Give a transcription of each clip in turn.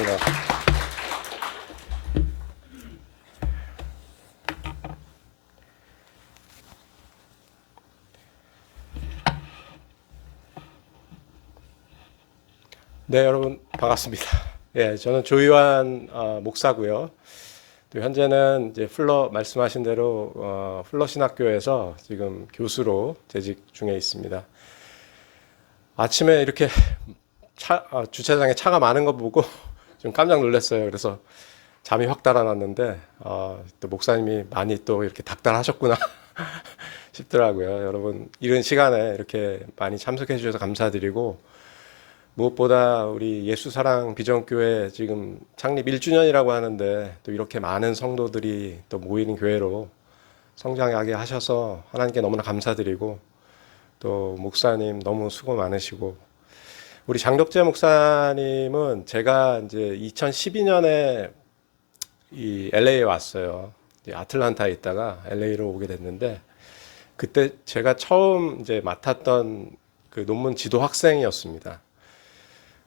반갑습니다. 네, 여러분 반갑습니다. 예, 저는 조희환 목사고요. 또 현재는 이제 플러 말씀하신 대로 플러 신학교에서 지금 교수로 재직 중에 있습니다. 아침에 이렇게 주차장에 차가 많은 거 보고 좀 깜짝 놀랐어요. 그래서 잠이 확 달아났는데 또 목사님이 많이 또 이렇게 닥달하셨구나 싶더라고요. 여러분 이런 시간에 이렇게 많이 참석해 주셔서 감사드리고, 무엇보다 우리 예수사랑 비전교회 지금 창립 1주년이라고 하는데 또 이렇게 많은 성도들이 또 모이는 교회로 성장하게 하셔서 하나님께 너무나 감사드리고, 또 목사님 너무 수고 많으시고, 우리 장덕재 목사님은 제가 이제 2012년에 이 LA에 왔어요. 아틀란타에 있다가 LA로 오게 됐는데, 그때 제가 처음 이제 맡았던 그 논문 지도 학생이었습니다.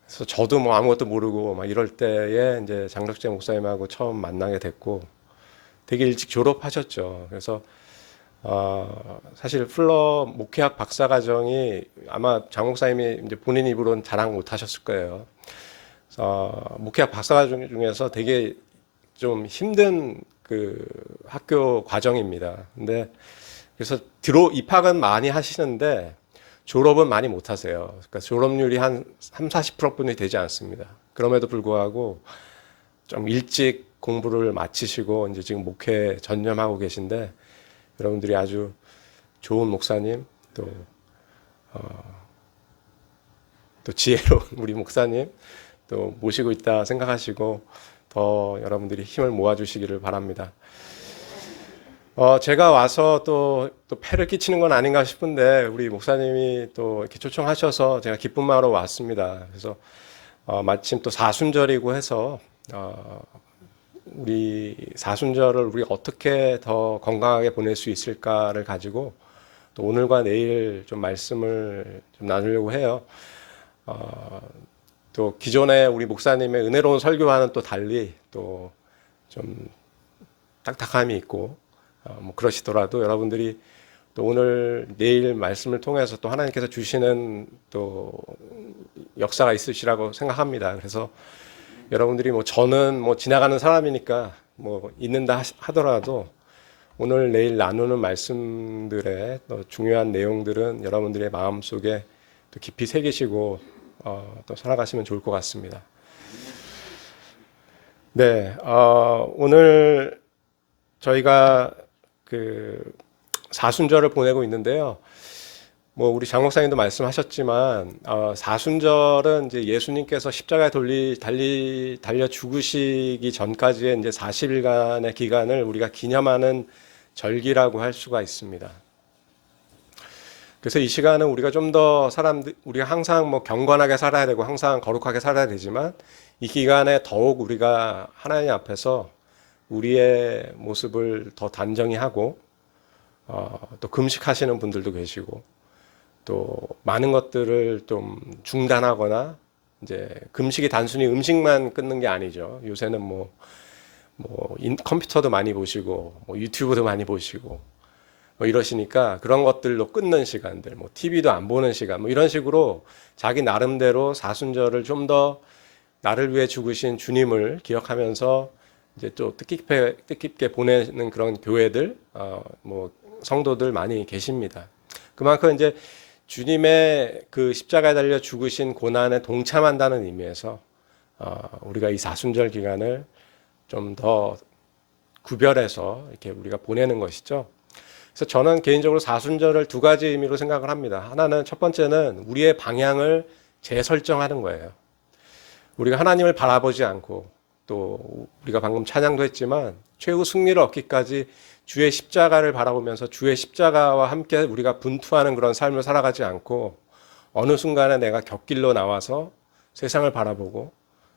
그래서 저도 뭐 아무것도 모르고 막 이럴 때에 이제 장덕재 목사님하고 처음 만나게 됐고, 되게 일찍 졸업하셨죠. 그래서 사실 플러 목회학 박사과정이 아마 장 목사님이 이제 본인 입으로는 자랑 못 하셨을 거예요. 목회학 박사과정 중에서 되게 좀 힘든 그 학교 과정입니다. 근데 그래서 입학은 많이 하시는데 졸업은 많이 못 하세요. 그러니까 졸업률이 한 3, 40%뿐이 되지 않습니다. 그럼에도 불구하고 좀 일찍 공부를 마치시고 이제 지금 목회에 전념하고 계신데, 여러분들이 아주 좋은 목사님, 또 지혜로운 우리 목사님 또 모시고 있다 생각하시고 더 여러분들이 힘을 모아주시기를 바랍니다. 제가 와서 또 폐를 끼치는 건 아닌가 싶은데 우리 목사님이 또 이렇게 초청하셔서 제가 기쁜 마음으로 왔습니다. 그래서 마침 또 사순절이고 해서 우리 사순절을 우리가 어떻게 더 건강하게 보낼 수 있을까를 가지고 또 오늘과 내일 좀 말씀을 좀 나누려고 해요. 또 기존에 우리 목사님의 은혜로운 설교와는 또 달리 또 좀 딱딱함이 있고 뭐 그러시더라도 여러분들이 또 오늘 내일 말씀을 통해서 또 하나님께서 주시는 또 역사가 있으시라고 생각합니다. 그래서 여러분들이 뭐 저는 뭐 지나가는 사람이니까 뭐 있는다 하더라도 오늘 내일 나누는 말씀들의 또 중요한 내용들은 여러분들의 마음속에 또 깊이 새기시고 또 살아가시면 좋을 것 같습니다. 네, 오늘 저희가 그 사순절을 보내고 있는데요. 뭐 우리 장 목사님도 말씀하셨지만 사순절은 이제 예수님께서 십자가에 달려 죽으시기 전까지의 이제 40일간의 기간을 우리가 기념하는 절기라고 할 수가 있습니다. 그래서 이 시간은 우리가 좀 더 우리가 항상 뭐 경건하게 살아야 되고 항상 거룩하게 살아야 되지만, 이 기간에 더욱 우리가 하나님 앞에서 우리의 모습을 더 단정히 하고 또 금식하시는 분들도 계시고, 또 많은 것들을 좀 중단하거나, 이제 금식이 단순히 음식만 끊는 게 아니죠. 요새는 컴퓨터도 많이 보시고 뭐 유튜브도 많이 보시고 뭐 이러시니까 그런 것들로 끊는 시간들, 뭐 TV도 안 보는 시간, 뭐 이런 식으로 자기 나름대로 사순절을 좀 더 나를 위해 죽으신 주님을 기억하면서 이제 또 뜻깊게 보내는 그런 교회들, 뭐 성도들 많이 계십니다. 그만큼 이제 주님의 그 십자가에 달려 죽으신 고난에 동참한다는 의미에서 우리가 이 사순절 기간을 좀 더 구별해서 이렇게 우리가 보내는 것이죠. 그래서 저는 개인적으로 사순절을 두 가지 의미로 생각을 합니다. 하나는, 첫 번째는 우리의 방향을 재설정하는 거예요. 우리가 하나님을 바라보지 않고, 또 우리가 방금 찬양도 했지만 최후 승리를 얻기까지 주의 십자가를 바라보면서 주의 십자가와 함께 우리가 분투하는 그런 삶을 살아가지 않고, 어느 순간에 내가 곁길로 나와서 세상을 바라보고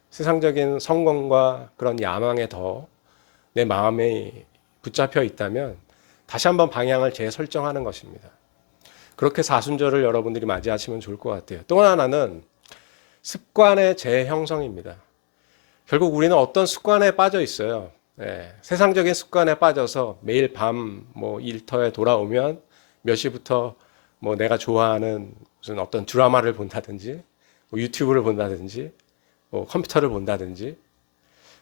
세상적인 성공과 그런 야망에 더 내 마음이 붙잡혀 있다면 다시 한번 방향을 재설정하는 것입니다. 그렇게 사순절을 여러분들이 맞이하시면 좋을 것 같아요. 또 하나는 습관의 재형성입니다. 결국 우리는 어떤 습관에 빠져 있어요. 예, 세상적인 습관에 빠져서 매일 밤 뭐 일터에 돌아오면 몇 시부터 뭐 내가 좋아하는 무슨 어떤 드라마를 본다든지 뭐 유튜브를 본다든지 뭐 컴퓨터를 본다든지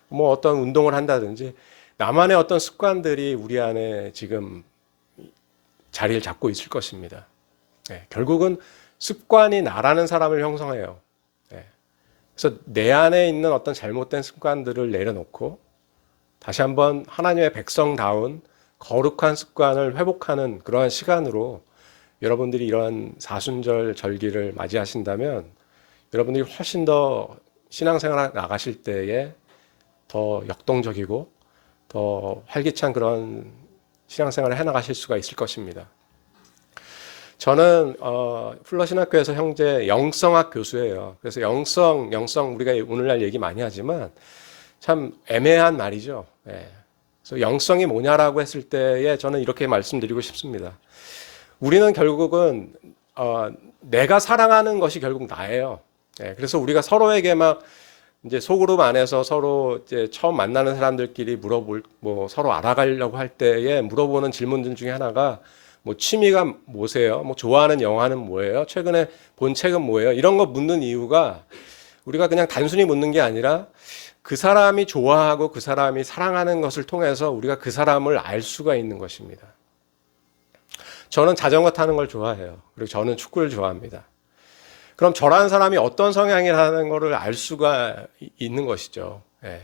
뭐 어떤 운동을 한다든지 나만의 어떤 습관들이 우리 안에 지금 자리를 잡고 있을 것입니다. 예, 결국은 습관이 나라는 사람을 형성해요. 예, 그래서 내 안에 있는 어떤 잘못된 습관들을 내려놓고 다시 한번 하나님의 백성다운 거룩한 습관을 회복하는 그러한 시간으로 여러분들이 이러한 사순절 절기를 맞이하신다면 여러분들이 훨씬 더 신앙생활 나가실 때에 더 역동적이고 더 활기찬 그런 신앙생활을 해나가실 수가 있을 것입니다. 저는 플러신학교에서 현재 영성학 교수예요. 그래서 영성 우리가 오늘날 얘기 많이 하지만 참 애매한 말이죠. 예. 그래서 영성이 뭐냐라고 했을 때에 저는 이렇게 말씀드리고 싶습니다. 우리는 결국은 내가 사랑하는 것이 결국 나예요. 예. 그래서 우리가 서로에게 막 이제 소그룹 안에서 서로 이제 처음 만나는 사람들끼리 뭐 서로 알아가려고 할 때에 물어보는 질문들 중에 하나가 뭐 취미가 뭐세요? 뭐 좋아하는 영화는 뭐예요? 최근에 본 책은 뭐예요? 이런 거 묻는 이유가 우리가 그냥 단순히 묻는 게 아니라 그 사람이 좋아하고 그 사람이 사랑하는 것을 통해서 우리가 그 사람을 알 수가 있는 것입니다. 저는 자전거 타는 걸 좋아해요. 그리고 저는 축구를 좋아합니다. 그럼 저라는 사람이 어떤 성향이라는 것을 알 수가 있는 것이죠. 예.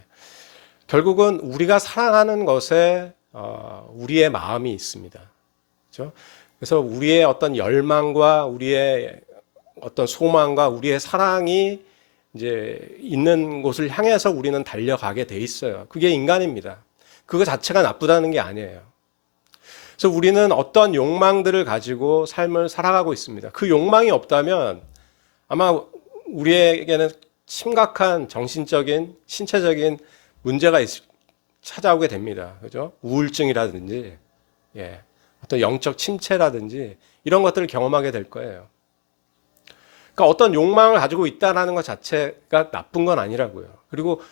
결국은 우리가 사랑하는 것에 우리의 마음이 있습니다. 그렇죠? 그래서 우리의 어떤 열망과 우리의 어떤 소망과 우리의 사랑이 이제 있는 곳을 향해서 우리는 달려가게 돼 있어요. 그게 인간입니다. 그거 자체가 나쁘다는 게 아니에요. 그래서 우리는 어떤 욕망들을 가지고 삶을 살아가고 있습니다. 그 욕망이 없다면 아마 우리에게는 심각한 정신적인, 신체적인 문제가 찾아오게 됩니다. 그죠? 우울증이라든지, 예, 어떤 영적 침체라든지 이런 것들을 경험하게 될 거예요. 그러니까 어떤 욕망을 가지고 있다는 것 자체가 나쁜 건 아니라고요. 그리고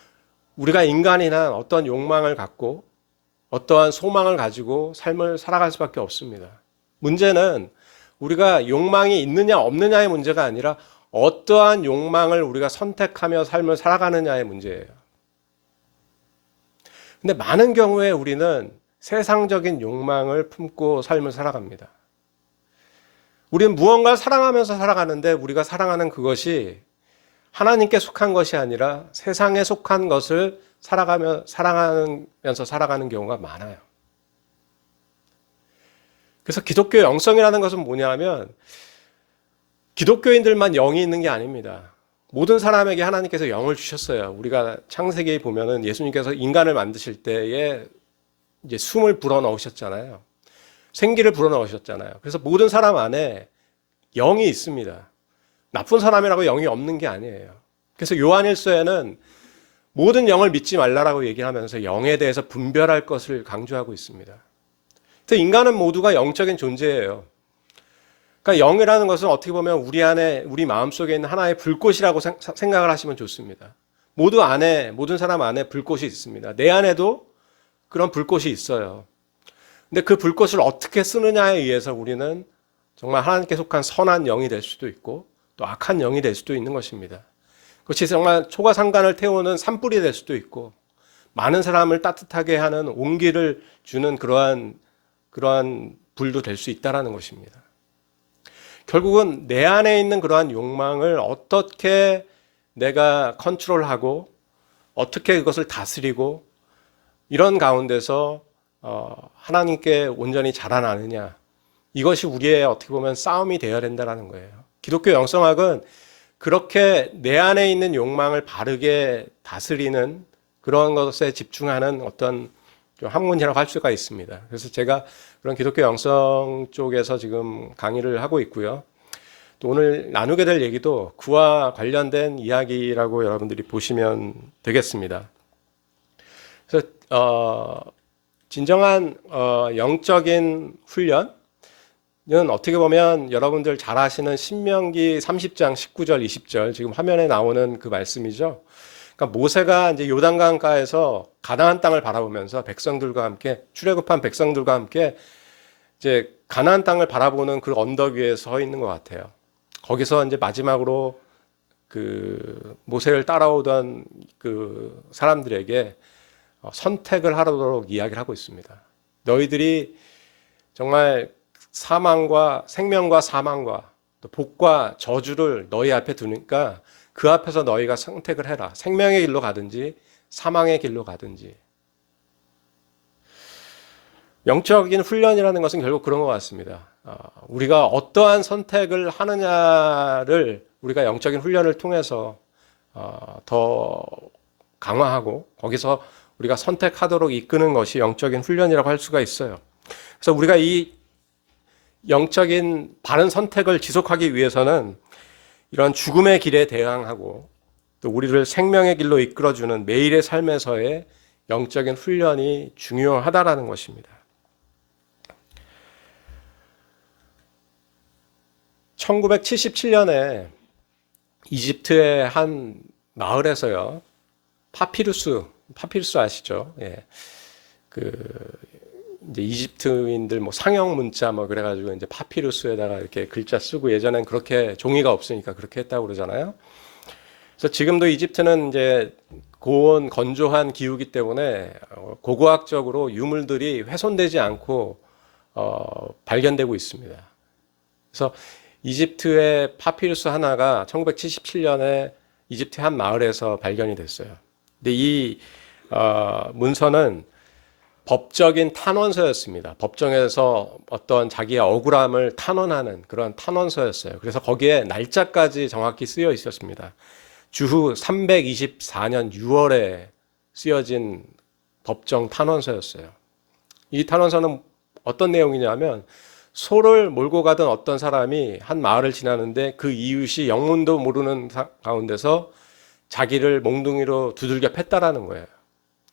우리가 인간이란 어떤 욕망을 갖고 어떠한 소망을 가지고 삶을 살아갈 수밖에 없습니다. 문제는 우리가 욕망이 있느냐 없느냐의 문제가 아니라 어떠한 욕망을 우리가 선택하며 삶을 살아가느냐의 문제예요. 근데 많은 경우에 우리는 세상적인 욕망을 품고 삶을 살아갑니다. 우리는 무언가를 사랑하면서 살아가는데 우리가 사랑하는 그것이 하나님께 속한 것이 아니라 세상에 속한 것을 사랑하면서 살아가는 경우가 많아요. 그래서 기독교 영성이라는 것은 뭐냐면 기독교인들만 영이 있는 게 아닙니다. 모든 사람에게 하나님께서 영을 주셨어요. 우리가 창세기에 보면은 예수님께서 인간을 만드실 때에 이제 숨을 불어넣으셨잖아요. 생기를 불어넣으셨잖아요. 그래서 모든 사람 안에 영이 있습니다. 나쁜 사람이라고 영이 없는 게 아니에요. 그래서 요한일서에는 모든 영을 믿지 말라라고 얘기하면서 영에 대해서 분별할 것을 강조하고 있습니다. 그래서 인간은 모두가 영적인 존재예요. 그러니까 영이라는 것은 어떻게 보면 우리 안에, 우리 마음속에 있는 하나의 불꽃이라고 생각을 하시면 좋습니다. 모든 사람 안에 불꽃이 있습니다. 내 안에도 그런 불꽃이 있어요. 근데 그 불꽃을 어떻게 쓰느냐에 의해서 우리는 정말 하나님께 속한 선한 영이 될 수도 있고 또 악한 영이 될 수도 있는 것입니다. 그것이 정말 초가상간을 태우는 산불이 될 수도 있고 많은 사람을 따뜻하게 하는 온기를 주는 그러한 불도 될 수 있다는 것입니다. 결국은 내 안에 있는 그러한 욕망을 어떻게 내가 컨트롤하고 어떻게 그것을 다스리고 이런 가운데서 하나님께 온전히 자라나느냐, 이것이 우리의 어떻게 보면 싸움이 되어야 된다는 거예요. 기독교 영성학은 그렇게 내 안에 있는 욕망을 바르게 다스리는 그런 것에 집중하는 어떤 학문이라고 할 수가 있습니다. 그래서 제가 그런 기독교 영성 쪽에서 지금 강의를 하고 있고요. 또 오늘 나누게 될 얘기도 그와 관련된 이야기라고 여러분들이 보시면 되겠습니다. 그래서 진정한 영적인 훈련은 어떻게 보면 여러분들 잘 아시는 신명기 30장 19절 20절 지금 화면에 나오는 그 말씀이죠. 그러니까 모세가 이제 요단강가에서 가나안 땅을 바라보면서 백성들과 함께 출애굽한 백성들과 함께 이제 가나안 땅을 바라보는 그 언덕 위에 서 있는 것 같아요. 거기서 이제 마지막으로 그 모세를 따라오던 그 사람들에게 선택을 하도록 이야기를 하고 있습니다. 너희들이 정말 사망과 생명과 사망과 또 복과 저주를 너희 앞에 두니까 그 앞에서 너희가 선택을 해라. 생명의 길로 가든지 사망의 길로 가든지. 영적인 훈련이라는 것은 결국 그런 것 같습니다. 우리가 어떠한 선택을 하느냐를 우리가 영적인 훈련을 통해서 더 강화하고 거기서 우리가 선택하도록 이끄는 것이 영적인 훈련이라고 할 수가 있어요. 그래서 우리가 이 영적인 바른 선택을 지속하기 위해서는 이런 죽음의 길에 대항하고 또 우리를 생명의 길로 이끌어주는 매일의 삶에서의 영적인 훈련이 중요하다라는 것입니다. 1977년에 이집트의 한 마을에서요, 파피루스 아시죠? 예. 이제 이집트인들 뭐 상형 문자 뭐 그래가지고 이제 파피루스에다가 이렇게 글자 쓰고 예전엔 그렇게 종이가 없으니까 그렇게 했다고 그러잖아요. 그래서 지금도 이집트는 이제 고온 건조한 기후기 때문에 고고학적으로 유물들이 훼손되지 않고 발견되고 있습니다. 그래서 이집트의 파피루스 하나가 1977년에 이집트 한 마을에서 발견이 됐어요. 근데 이 문서는 법적인 탄원서였습니다. 법정에서 어떤 자기의 억울함을 탄원하는 그런 탄원서였어요. 그래서 거기에 날짜까지 정확히 쓰여 있었습니다. 주후 324년 6월에 쓰여진 법정 탄원서였어요. 이 탄원서는 어떤 내용이냐면 소를 몰고 가던 어떤 사람이 한 마을을 지나는데 그 이웃이 영문도 모르는 가운데서 자기를 몽둥이로 두들겨 팼다라는 거예요.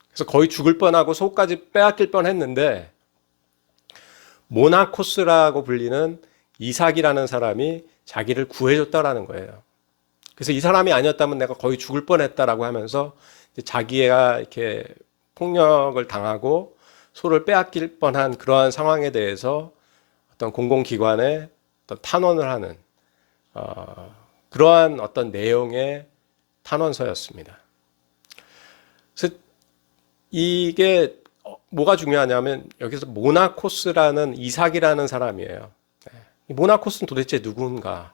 그래서 거의 죽을 뻔하고 소까지 빼앗길 뻔했는데 모나코스라고 불리는 이삭이라는 사람이 자기를 구해줬다라는 거예요. 그래서 이 사람이 아니었다면 내가 거의 죽을 뻔했다라고 하면서 자기가 이렇게 폭력을 당하고 소를 빼앗길 뻔한 그러한 상황에 대해서 어떤 공공기관에 어떤 탄원을 하는 그러한 어떤 내용의 탄원서였습니다. 그래서 이게 뭐가 중요하냐면 여기서 모나코스라는 이삭이라는 사람이에요. 이 모나코스는 도대체 누군가?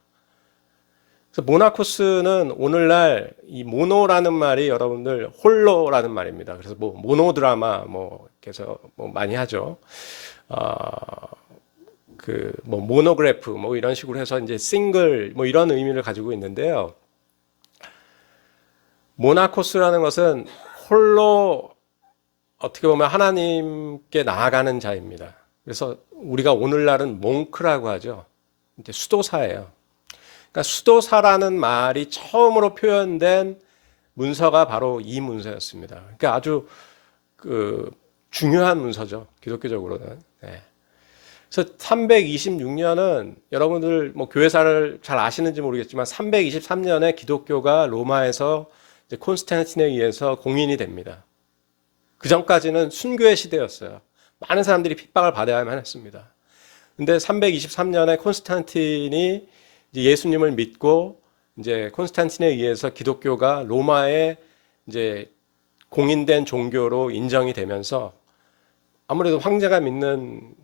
그래서 모나코스는 오늘날 이 모노라는 말이 여러분들 홀로라는 말입니다. 그래서 뭐 모노드라마 뭐 그래서 뭐 많이 하죠. 그 뭐 모노그래프 뭐 이런 식으로 해서 이제 싱글 뭐 이런 의미를 가지고 있는데요. 모나코스라는 것은 홀로 어떻게 보면 하나님께 나아가는 자입니다. 그래서 우리가 오늘날은 몽크라고 하죠. 이제 수도사예요. 그러니까 수도사라는 말이 처음으로 표현된 문서가 바로 이 문서였습니다. 그러니까 아주 그 중요한 문서죠. 기독교적으로는. 네. 그래서 326년은 여러분들 뭐 교회사를 잘 아시는지 모르겠지만 323년에 기독교가 로마에서 이제 콘스탄틴에 의해서 공인이 됩니다. 그 전까지는 순교의 시대였어요. 많은 사람들이 핍박을 받아야만 했습니다. 근데 323년에 콘스탄틴이 이제 예수님을 믿고 이제 콘스탄틴에 의해서 기독교가 로마의 이제 공인된 종교로 인정이 되면서 아무래도 황제가 믿는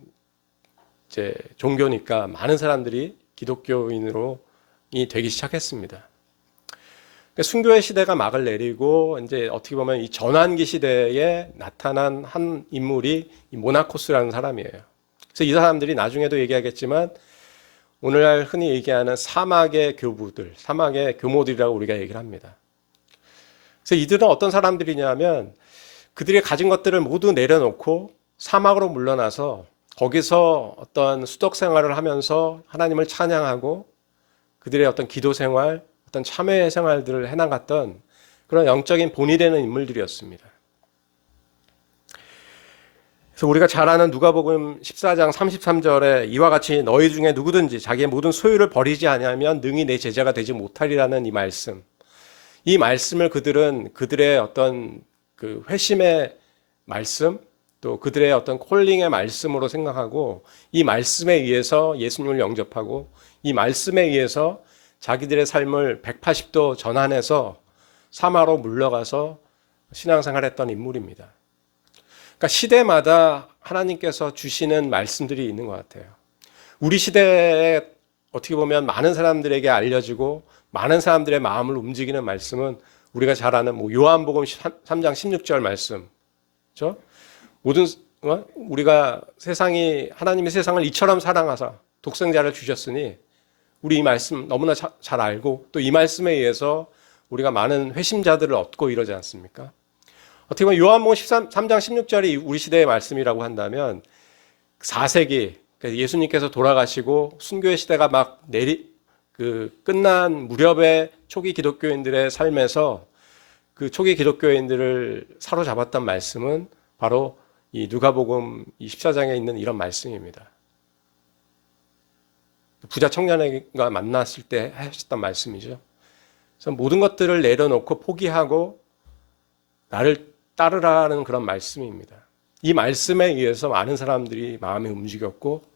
이제 종교니까 많은 사람들이 기독교인으로 되기 시작했습니다. 순교의 시대가 막을 내리고 이제 어떻게 보면 이 전환기 시대에 나타난 한 인물이 이 모나코스라는 사람이에요. 그래서 이 사람들이 나중에도 얘기하겠지만 오늘날 흔히 얘기하는 사막의 교부들, 사막의 교모들이라고 우리가 얘기를 합니다. 그래서 이들은 어떤 사람들이냐면 그들이 가진 것들을 모두 내려놓고 사막으로 물러나서 거기서 어떤 수덕 생활을 하면서 하나님을 찬양하고 그들의 어떤 기도 생활, 어떤 참회 생활들을 해나갔던 그런 영적인 본이 되는 인물들이었습니다. 그래서 우리가 잘 아는 누가복음 14장 33절에 이와 같이 너희 중에 누구든지 자기의 모든 소유를 버리지 아니하면 능히 내 제자가 되지 못하리라는 이 말씀. 이 말씀을 그들은 그들의 어떤 그 회심의 말씀, 또 그들의 어떤 콜링의 말씀으로 생각하고 이 말씀에 의해서 예수님을 영접하고 이 말씀에 의해서 자기들의 삶을 180도 전환해서 사마로 물러가서 신앙생활했던 인물입니다. 그러니까 시대마다 하나님께서 주시는 말씀들이 있는 것 같아요. 우리 시대에 어떻게 보면 많은 사람들에게 알려지고 많은 사람들의 마음을 움직이는 말씀은 우리가 잘 아는 뭐 요한복음 3장 16절 말씀, 그렇죠? 모든 우리가 하나님이 세상을 이처럼 사랑하사 독생자를 주셨으니 우리 이 말씀 너무나 잘 알고 또 이 말씀에 의해서 우리가 많은 회심자들을 얻고 이러지 않습니까? 어떻게 보면 요한복음 3장 16절이 우리 시대의 말씀이라고 한다면 4세기 예수님께서 돌아가시고 순교의 시대가 막 끝난 무렵의 초기 기독교인들의 삶에서 그 초기 기독교인들을 사로잡았던 말씀은 바로 이 누가복음 14장에 있는 이런 말씀입니다. 부자 청년과 만났을 때 하셨던 말씀이죠. 그래서 모든 것들을 내려놓고 포기하고 나를 따르라는 그런 말씀입니다. 이 말씀에 의해서 많은 사람들이 마음이 움직였고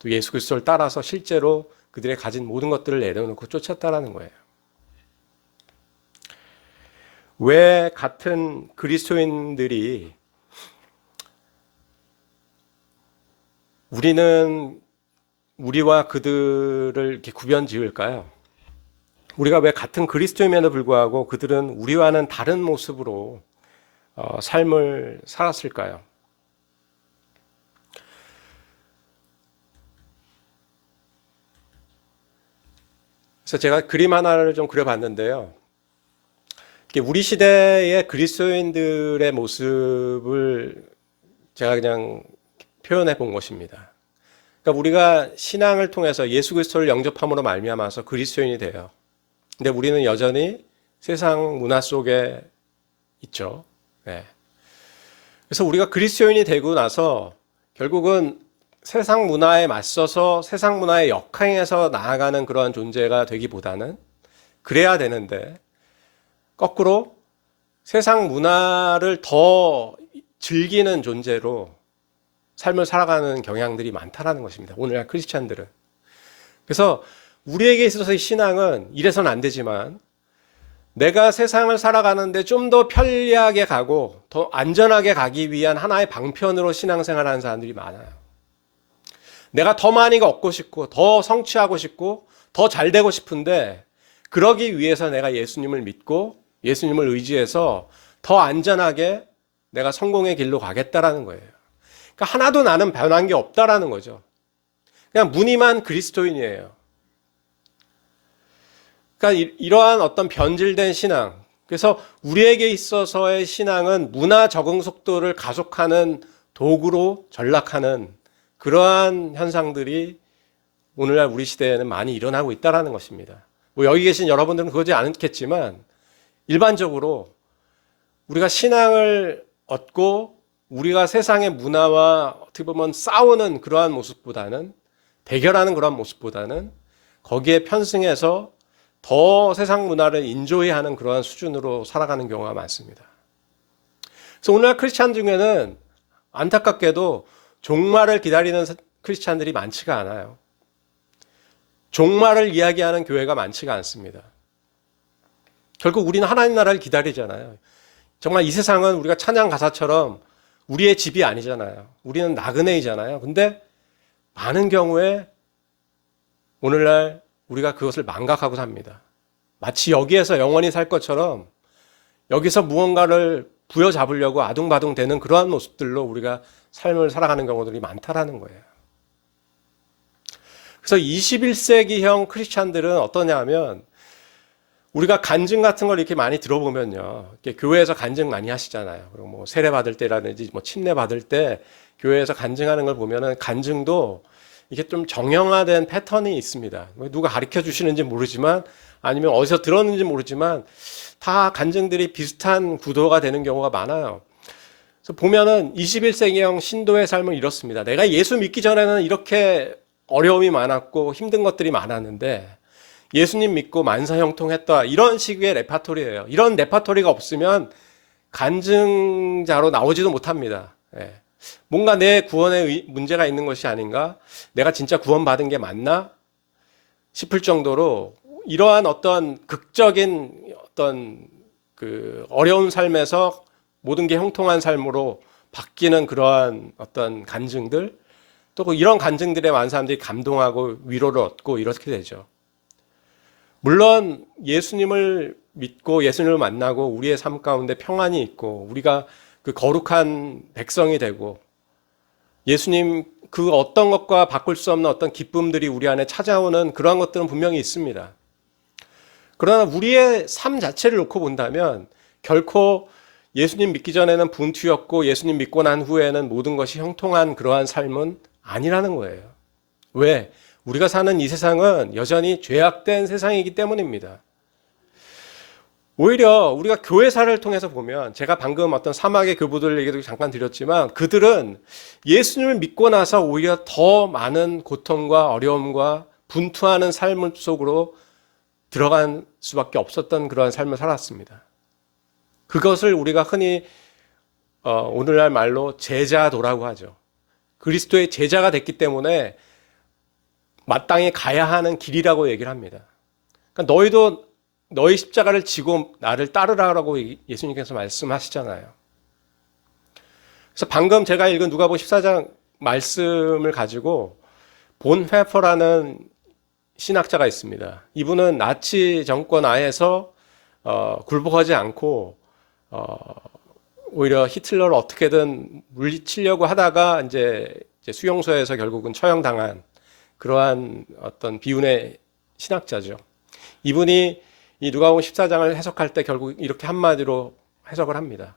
또 예수 그리스도를 따라서 실제로 그들의 가진 모든 것들을 내려놓고 쫓았다라는 거예요. 왜 같은 그리스도인들이 우리와 그들을 이렇게 구별 지을까요? 우리가 왜 같은 그리스도임에도 불구하고 그들은 우리와는 다른 모습으로 삶을 살았을까요? 그래서 제가 그림 하나를 좀 그려봤는데요. 우리 시대의 그리스도인들의 모습을 제가 그냥 표현해 본 것입니다. 그러니까 우리가 신앙을 통해서 예수 그리스도를 영접함으로 말미암아서 그리스도인이 돼요. 근데 우리는 여전히 세상 문화 속에 있죠. 네. 그래서 우리가 그리스도인이 되고 나서 결국은 세상 문화에 맞서서 세상 문화에 역행해서 나아가는 그러한 존재가 되기보다는 그래야 되는데 거꾸로 세상 문화를 더 즐기는 존재로 삶을 살아가는 경향들이 많다라는 것입니다. 오늘날 크리스찬들은. 그래서 우리에게 있어서의 신앙은 이래서는 안 되지만 내가 세상을 살아가는데 좀 더 편리하게 가고 더 안전하게 가기 위한 하나의 방편으로 신앙생활하는 사람들이 많아요. 내가 더 많이 얻고 싶고 더 성취하고 싶고 더 잘 되고 싶은데 그러기 위해서 내가 예수님을 믿고 예수님을 의지해서 더 안전하게 내가 성공의 길로 가겠다라는 거예요. 그러니까 하나도 나는 변한 게 없다라는 거죠. 그냥 무늬만 그리스도인이에요. 그러니까 이러한 어떤 변질된 신앙, 그래서 우리에게 있어서의 신앙은 문화 적응 속도를 가속하는 도구로 전락하는 그러한 현상들이 오늘날 우리 시대에는 많이 일어나고 있다는 것입니다. 뭐 여기 계신 여러분들은 그러지 않겠지만 일반적으로 우리가 신앙을 얻고 우리가 세상의 문화와 어떻게 보면 싸우는 그러한 모습보다는 대결하는 그러한 모습보다는 거기에 편승해서 더 세상 문화를 인조이하는 그러한 수준으로 살아가는 경우가 많습니다. 그래서 오늘날 크리스찬 중에는 안타깝게도 종말을 기다리는 크리스찬들이 많지가 않아요. 종말을 이야기하는 교회가 많지가 않습니다. 결국 우리는 하나님 나라를 기다리잖아요. 정말 이 세상은 우리가 찬양 가사처럼 우리의 집이 아니잖아요. 우리는 나그네이잖아요. 근데 많은 경우에 오늘날 우리가 그것을 망각하고 삽니다. 마치 여기에서 영원히 살 것처럼 여기서 무언가를 부여잡으려고 아둥바둥 되는 그러한 모습들로 우리가 삶을 살아가는 경우들이 많다라는 거예요. 그래서 21세기형 크리스찬들은 어떠냐 하면 우리가 간증 같은 걸 이렇게 많이 들어보면요. 이렇게 교회에서 간증 많이 하시잖아요. 그리고 뭐 세례 받을 때라든지 뭐 침례 받을 때 교회에서 간증하는 걸 보면은 간증도 이게 좀 정형화된 패턴이 있습니다. 누가 가르쳐 주시는지 모르지만 아니면 어디서 들었는지 모르지만 다 간증들이 비슷한 구도가 되는 경우가 많아요. 그래서 보면은 21세기형 신도의 삶은 이렇습니다. 내가 예수 믿기 전에는 이렇게 어려움이 많았고 힘든 것들이 많았는데 예수님 믿고 만사형통했다. 이런 식의 레파토리예요. 이런 레파토리가 없으면 간증자로 나오지도 못합니다. 예. 뭔가 내 구원에 문제가 있는 것이 아닌가? 내가 진짜 구원받은 게 맞나? 싶을 정도로 이러한 어떤 극적인 어떤 그 어려운 삶에서 모든 게 형통한 삶으로 바뀌는 그러한 어떤 간증들, 또 이런 간증들에 많은 사람들이 감동하고 위로를 얻고 이렇게 되죠. 물론 예수님을 믿고 예수님을 만나고 우리의 삶 가운데 평안이 있고 우리가 그 거룩한 백성이 되고 예수님 그 어떤 것과 바꿀 수 없는 어떤 기쁨들이 우리 안에 찾아오는 그러한 것들은 분명히 있습니다. 그러나 우리의 삶 자체를 놓고 본다면 결코 예수님 믿기 전에는 분투였고 예수님 믿고 난 후에는 모든 것이 형통한 그러한 삶은 아니라는 거예요. 왜? 우리가 사는 이 세상은 여전히 죄악된 세상이기 때문입니다. 오히려 우리가 교회사를 통해서 보면 제가 방금 어떤 사막의 교부들 얘기도 잠깐 드렸지만 그들은 예수님을 믿고 나서 오히려 더 많은 고통과 어려움과 분투하는 삶 속으로 들어간 수밖에 없었던 그러한 삶을 살았습니다. 그것을 우리가 흔히 오늘날 말로 제자도라고 하죠. 그리스도의 제자가 됐기 때문에 마땅히 가야 하는 길이라고 얘기를 합니다. 그러니까 너희도 너희 십자가를 지고 나를 따르라고 예수님께서 말씀하시잖아요. 그래서 방금 제가 읽은 누가복음 14장 말씀을 가지고 본 회퍼라는 신학자가 있습니다. 이분은 나치 정권 하에서 굴복하지 않고 오히려 히틀러를 어떻게든 물리치려고 하다가 이제 수용소에서 결국은 처형당한 그러한 어떤 비운의 신학자죠. 이분이 이 누가복음 14장을 해석할 때 결국 이렇게 한마디로 해석을 합니다.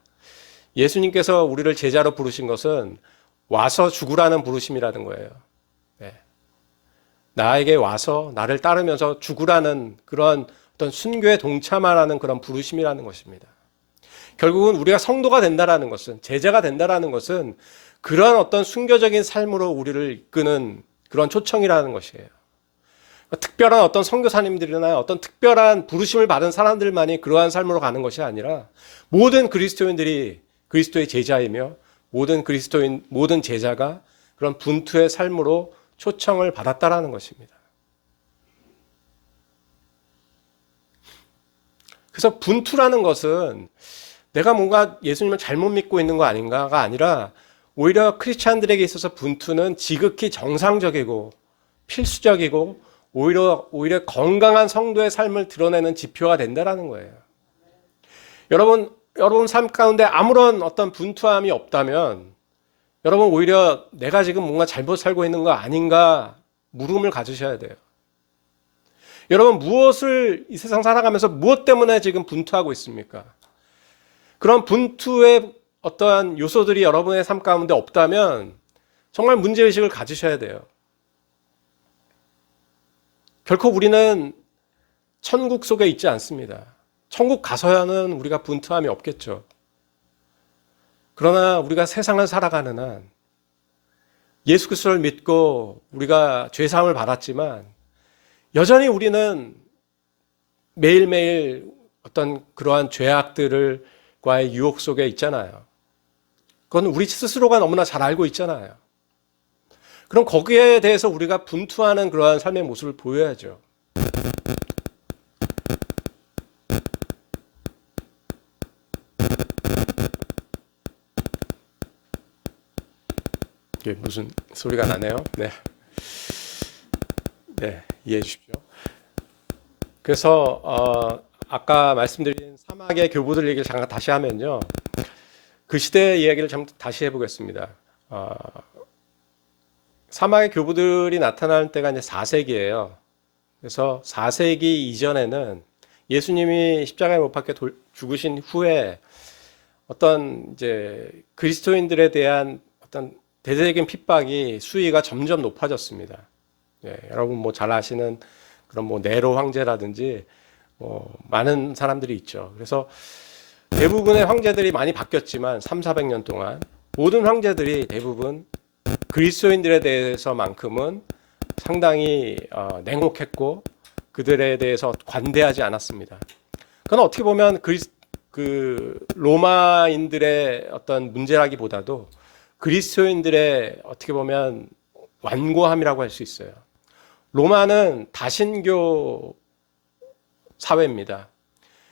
예수님께서 우리를 제자로 부르신 것은 와서 죽으라는 부르심이라는 거예요. 네. 나에게 와서 나를 따르면서 죽으라는 그런 어떤 순교에 동참하라는 그런 부르심이라는 것입니다. 결국은 우리가 성도가 된다라는 것은, 제자가 된다라는 것은 그런 어떤 순교적인 삶으로 우리를 이끄는 그런 초청이라는 것이에요. 특별한 어떤 선교사님들이나 어떤 특별한 부르심을 받은 사람들만이 그러한 삶으로 가는 것이 아니라 모든 그리스도인들이 그리스도의 제자이며 모든 제자가 그런 분투의 삶으로 초청을 받았다라는 것입니다. 그래서 분투라는 것은 내가 뭔가 예수님을 잘못 믿고 있는 거 아닌가가 아니라 오히려 크리스찬들에게 있어서 분투는 지극히 정상적이고 필수적이고 오히려 건강한 성도의 삶을 드러내는 지표가 된다라는 거예요. 여러분 삶 가운데 아무런 어떤 분투함이 없다면 여러분 오히려 내가 지금 뭔가 잘못 살고 있는 거 아닌가 물음을 가지셔야 돼요. 여러분 무엇을 이 세상 살아가면서 무엇 때문에 지금 분투하고 있습니까? 그런 분투의 어떠한 요소들이 여러분의 삶 가운데 없다면 정말 문제의식을 가지셔야 돼요. 결코 우리는 천국 속에 있지 않습니다. 천국 가서야는 우리가 분투함이 없겠죠. 그러나 우리가 세상을 살아가는 한 예수 그리스도를 믿고 우리가 죄사함을 받았지만 여전히 우리는 매일매일 어떤 그러한 죄악들과의 유혹 속에 있잖아요. 그건 우리 스스로가 너무나 잘 알고 있잖아요. 그럼 거기에 대해서 우리가 분투하는 그러한 삶의 모습을 보여야죠. 이게 무슨 소리가 나네요. 네. 네, 이해해 주십시오. 그래서 아까 말씀드린 사막의 교부들 얘기를 잠깐 다시 하면요. 그 시대의 이야기를 다시 해보겠습니다. 사막의 교부들이 나타나는 때가 이제 4세기예요. 그래서 4세기 이전에는 예수님이 십자가에 못 박혀 죽으신 후에 어떤 이제 그리스도인들에 대한 어떤 대대적인 핍박이 수위가 점점 높아졌습니다. 예, 여러분 뭐 잘 아시는 그런 뭐 네로 황제라든지 많은 사람들이 있죠. 그래서 대부분의 황제들이 많이 바뀌었지만 300~400년 동안 모든 황제들이 대부분 그리스도인들에 대해서만큼은 상당히 냉혹했고 그들에 대해서 관대하지 않았습니다. 그건 어떻게 보면 그 로마인들의 어떤 문제라기보다도 그리스도인들의 어떻게 보면 완고함이라고 할 수 있어요. 로마는 다신교 사회입니다.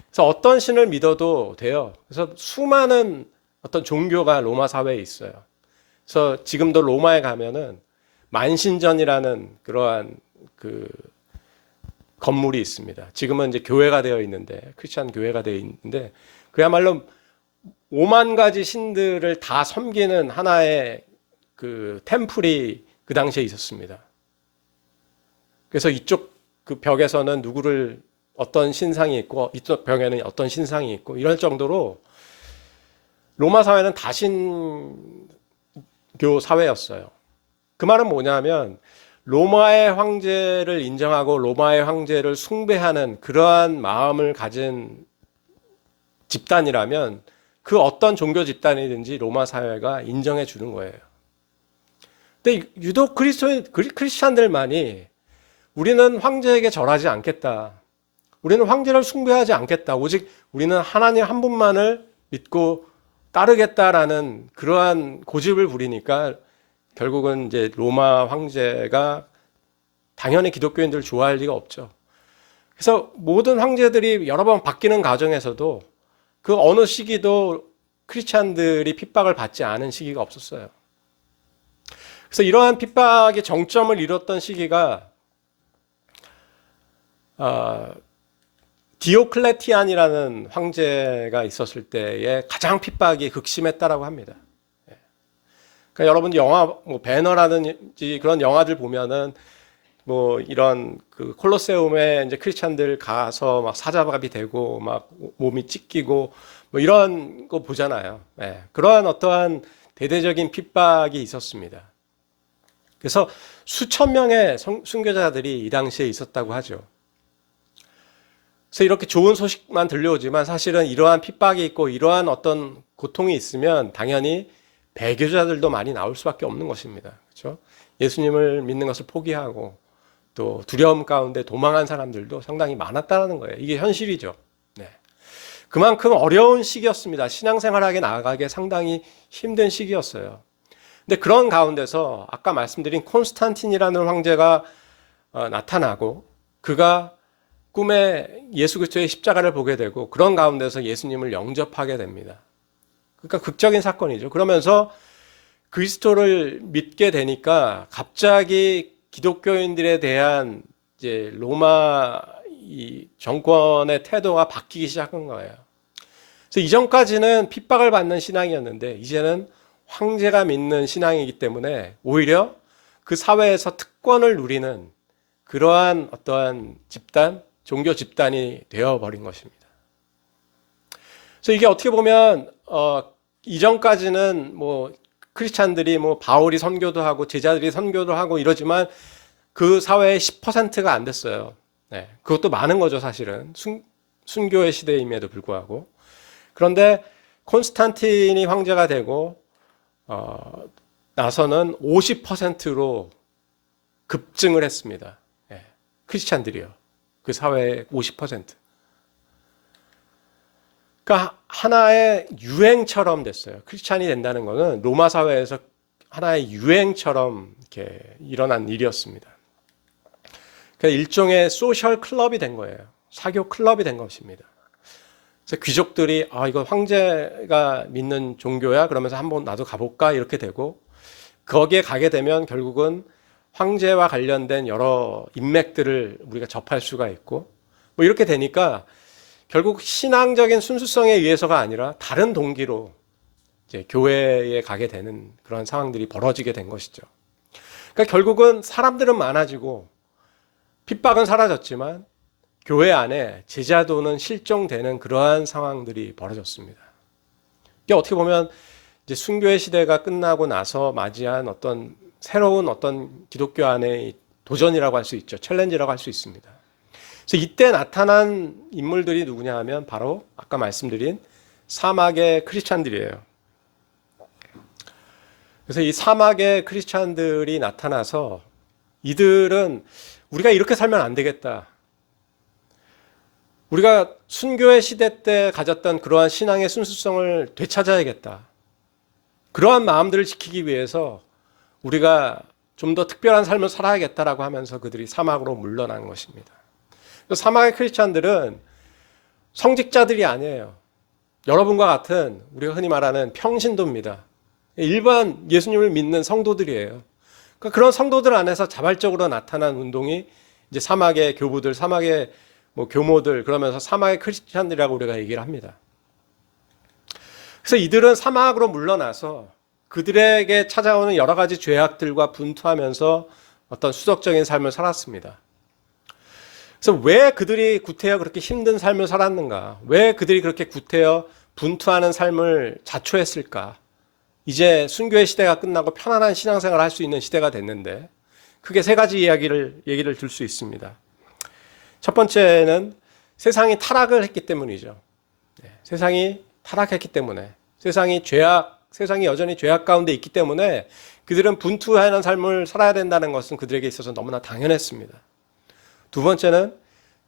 그래서 어떤 신을 믿어도 돼요. 그래서 수많은 어떤 종교가 로마 사회에 있어요. 그래서 지금도 로마에 가면은 만신전이라는 그러한 그 건물이 있습니다. 지금은 이제 교회가 되어 있는데, 크리스찬 교회가 되어 있는데, 그야말로 5만 가지 신들을 다 섬기는 하나의 그 템플이 그 당시에 있었습니다. 그래서 이쪽 그 벽에서는 누구를 어떤 신상이 있고 이쪽 벽에는 어떤 신상이 있고 이럴 정도로 로마 사회는 다신교 사회였어요. 그 말은 뭐냐면 로마의 황제를 인정하고 로마의 황제를 숭배하는 그러한 마음을 가진 집단이라면 그 어떤 종교 집단이든지 로마 사회가 인정해 주는 거예요. 근데 유독 크리스찬들만이 우리는 황제에게 절하지 않겠다. 우리는 황제를 숭배하지 않겠다. 오직 우리는 하나님 한 분만을 믿고 따르겠다라는 그러한 고집을 부리니까 결국은 이제 로마 황제가 당연히 기독교인들을 좋아할 리가 없죠. 그래서 모든 황제들이 여러 번 바뀌는 과정에서도 그 어느 시기도 크리스찬들이 핍박을 받지 않은 시기가 없었어요. 그래서 이러한 핍박의 정점을 이뤘던 시기가 디오클레티안이라는 황제가 있었을 때에 가장 핍박이 극심했다라고 합니다. 그러니까 여러분 영화 뭐 배너라든지 그런 영화들 보면은 뭐 이런 그 콜로세움에 이제 크리스찬들 가서 막 사자밥이 되고 막 몸이 찢기고 뭐 이런 거 보잖아요. 그러한 어떠한 대대적인 핍박이 있었습니다. 그래서 수천 명의 순교자들이 이 당시에 있었다고 하죠. 그래서 이렇게 좋은 소식만 들려오지만 사실은 이러한 핍박이 있고 이러한 어떤 고통이 있으면 당연히 배교자들도 많이 나올 수밖에 없는 것입니다. 그렇죠? 예수님을 믿는 것을 포기하고 또 두려움 가운데 도망한 사람들도 상당히 많았다는 거예요. 이게 현실이죠. 네. 그만큼 어려운 시기였습니다. 신앙생활하게 나아가기 상당히 힘든 시기였어요. 근데 그런 가운데서 아까 말씀드린 콘스탄틴이라는 황제가 나타나고 그가 꿈에 예수 그리스도의 십자가를 보게 되고 그런 가운데서 예수님을 영접하게 됩니다. 그러니까 극적인 사건이죠. 그러면서 그리스도를 믿게 되니까 갑자기 기독교인들에 대한 이제 로마 이 정권의 태도가 바뀌기 시작한 거예요. 그래서 이전까지는 핍박을 받는 신앙이었는데 이제는 황제가 믿는 신앙이기 때문에 오히려 그 사회에서 특권을 누리는 그러한 어떠한 집단, 종교 집단이 되어버린 것입니다. 그래서 이게 어떻게 보면 이전까지는 뭐 크리스찬들이 뭐 바울이 선교도 하고 제자들이 선교도 하고 이러지만 그 사회의 10%가 안 됐어요. 네, 그것도 많은 거죠, 사실은. 순교의 시대임에도 불구하고. 그런데 콘스탄틴이 황제가 되고 나서는 50%로 급증을 했습니다. 네, 크리스찬들이요. 그 사회의 50%. 그러니까 하나의 유행처럼 됐어요. 크리스찬이 된다는 것은 로마 사회에서 하나의 유행처럼 이렇게 일어난 일이었습니다. 그러니까 일종의 소셜 클럽이 된 거예요. 사교 클럽이 된 것입니다. 그래서 귀족들이 이거 황제가 믿는 종교야? 그러면서 한번 나도 가볼까? 이렇게 되고 거기에 가게 되면 결국은 황제와 관련된 여러 인맥들을 우리가 접할 수가 있고 뭐 이렇게 되니까 결국 신앙적인 순수성에 의해서가 아니라 다른 동기로 이제 교회에 가게 되는 그런 상황들이 벌어지게 된 것이죠. 그러니까 결국은 사람들은 많아지고 핍박은 사라졌지만 교회 안에 제자도는 실종되는 그러한 상황들이 벌어졌습니다. 이게 어떻게 보면 이제 순교의 시대가 끝나고 나서 맞이한 어떤 새로운 어떤 기독교 안의 도전이라고 할 수 있죠. 챌린지라고 할 수 있습니다. 그래서 이때 나타난 인물들이 누구냐 하면 바로 아까 말씀드린 사막의 크리스찬들이에요. 그래서 이 사막의 크리스찬들이 나타나서 이들은 우리가 이렇게 살면 안 되겠다. 우리가 순교의 시대 때 가졌던 그러한 신앙의 순수성을 되찾아야겠다. 그러한 마음들을 지키기 위해서 우리가 좀 더 특별한 삶을 살아야겠다라고 하면서 그들이 사막으로 물러난 것입니다. 사막의 크리스찬들은 성직자들이 아니에요. 여러분과 같은 우리가 흔히 말하는 평신도입니다. 일반 예수님을 믿는 성도들이에요. 그러니까 그런 성도들 안에서 자발적으로 나타난 운동이 이제 사막의 교부들, 사막의 교모들, 그러면서 사막의 크리스찬들이라고 우리가 얘기를 합니다. 그래서 이들은 사막으로 물러나서 그들에게 찾아오는 여러 가지 죄악들과 분투하면서 어떤 수덕적인 삶을 살았습니다. 그래서 왜 그들이 구태여 그렇게 힘든 삶을 살았는가? 왜 그들이 그렇게 구태여 분투하는 삶을 자초했을까? 이제 순교의 시대가 끝나고 편안한 신앙생활을 할 수 있는 시대가 됐는데 크게 세 가지 얘기를 들 수 있습니다. 첫 번째는 세상이 타락을 했기 때문이죠. 세상이 타락했기 때문에, 세상이 여전히 죄악 가운데 있기 때문에 그들은 분투하는 삶을 살아야 된다는 것은 그들에게 있어서 너무나 당연했습니다. 두 번째는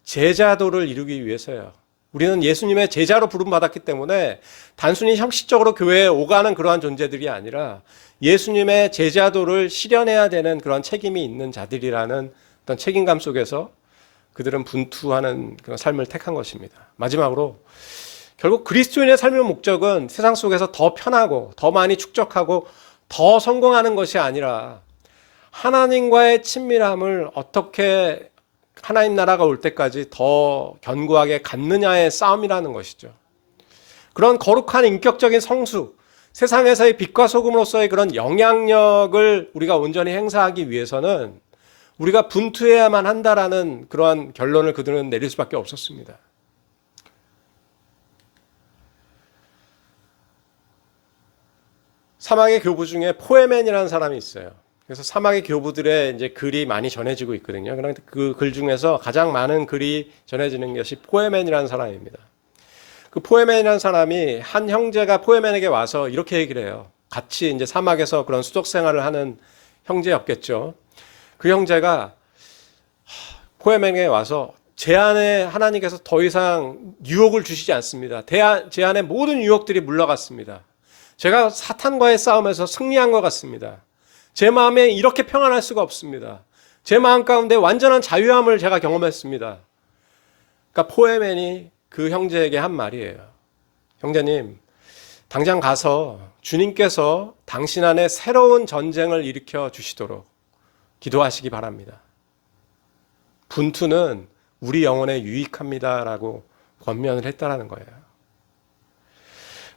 제자도를 이루기 위해서요. 우리는 예수님의 제자로 부름받았기 때문에 단순히 형식적으로 교회에 오가는 그러한 존재들이 아니라 예수님의 제자도를 실현해야 되는 그런 책임이 있는 자들이라는 어떤 책임감 속에서 그들은 분투하는 그런 삶을 택한 것입니다. 마지막으로 결국 그리스도인의 삶의 목적은 세상 속에서 더 편하고 더 많이 축적하고 더 성공하는 것이 아니라 하나님과의 친밀함을 어떻게 하나님 나라가 올 때까지 더 견고하게 갖느냐의 싸움이라는 것이죠. 그런 거룩한 인격적인 성수, 세상에서의 빛과 소금으로서의 그런 영향력을 우리가 온전히 행사하기 위해서는 우리가 분투해야만 한다라는 그러한 결론을 그들은 내릴 수밖에 없었습니다. 사막의 교부 중에 포에맨이라는 사람이 있어요. 그래서 사막의 교부들의 이제 글이 많이 전해지고 있거든요. 그런데 그 글 중에서 가장 많은 글이 전해지는 것이 포에맨이라는 사람입니다. 그 포에맨이라는 사람이 한 형제가 포에맨에게 와서 이렇게 얘기를 해요. 같이 이제 사막에서 그런 수족 생활을 하는 형제였겠죠. 그 형제가 포에맨에게 와서 제 안에 하나님께서 더 이상 유혹을 주시지 않습니다. 제 안에 모든 유혹들이 물러갔습니다. 제가 사탄과의 싸움에서 승리한 것 같습니다. 제 마음에 이렇게 평안할 수가 없습니다. 제 마음 가운데 완전한 자유함을 제가 경험했습니다. 그러니까 포에맨이 그 형제에게 한 말이에요. 형제님, 당장 가서 주님께서 당신 안에 새로운 전쟁을 일으켜 주시도록 기도하시기 바랍니다. 분투는 우리 영혼에 유익합니다라고 권면을 했다라는 거예요.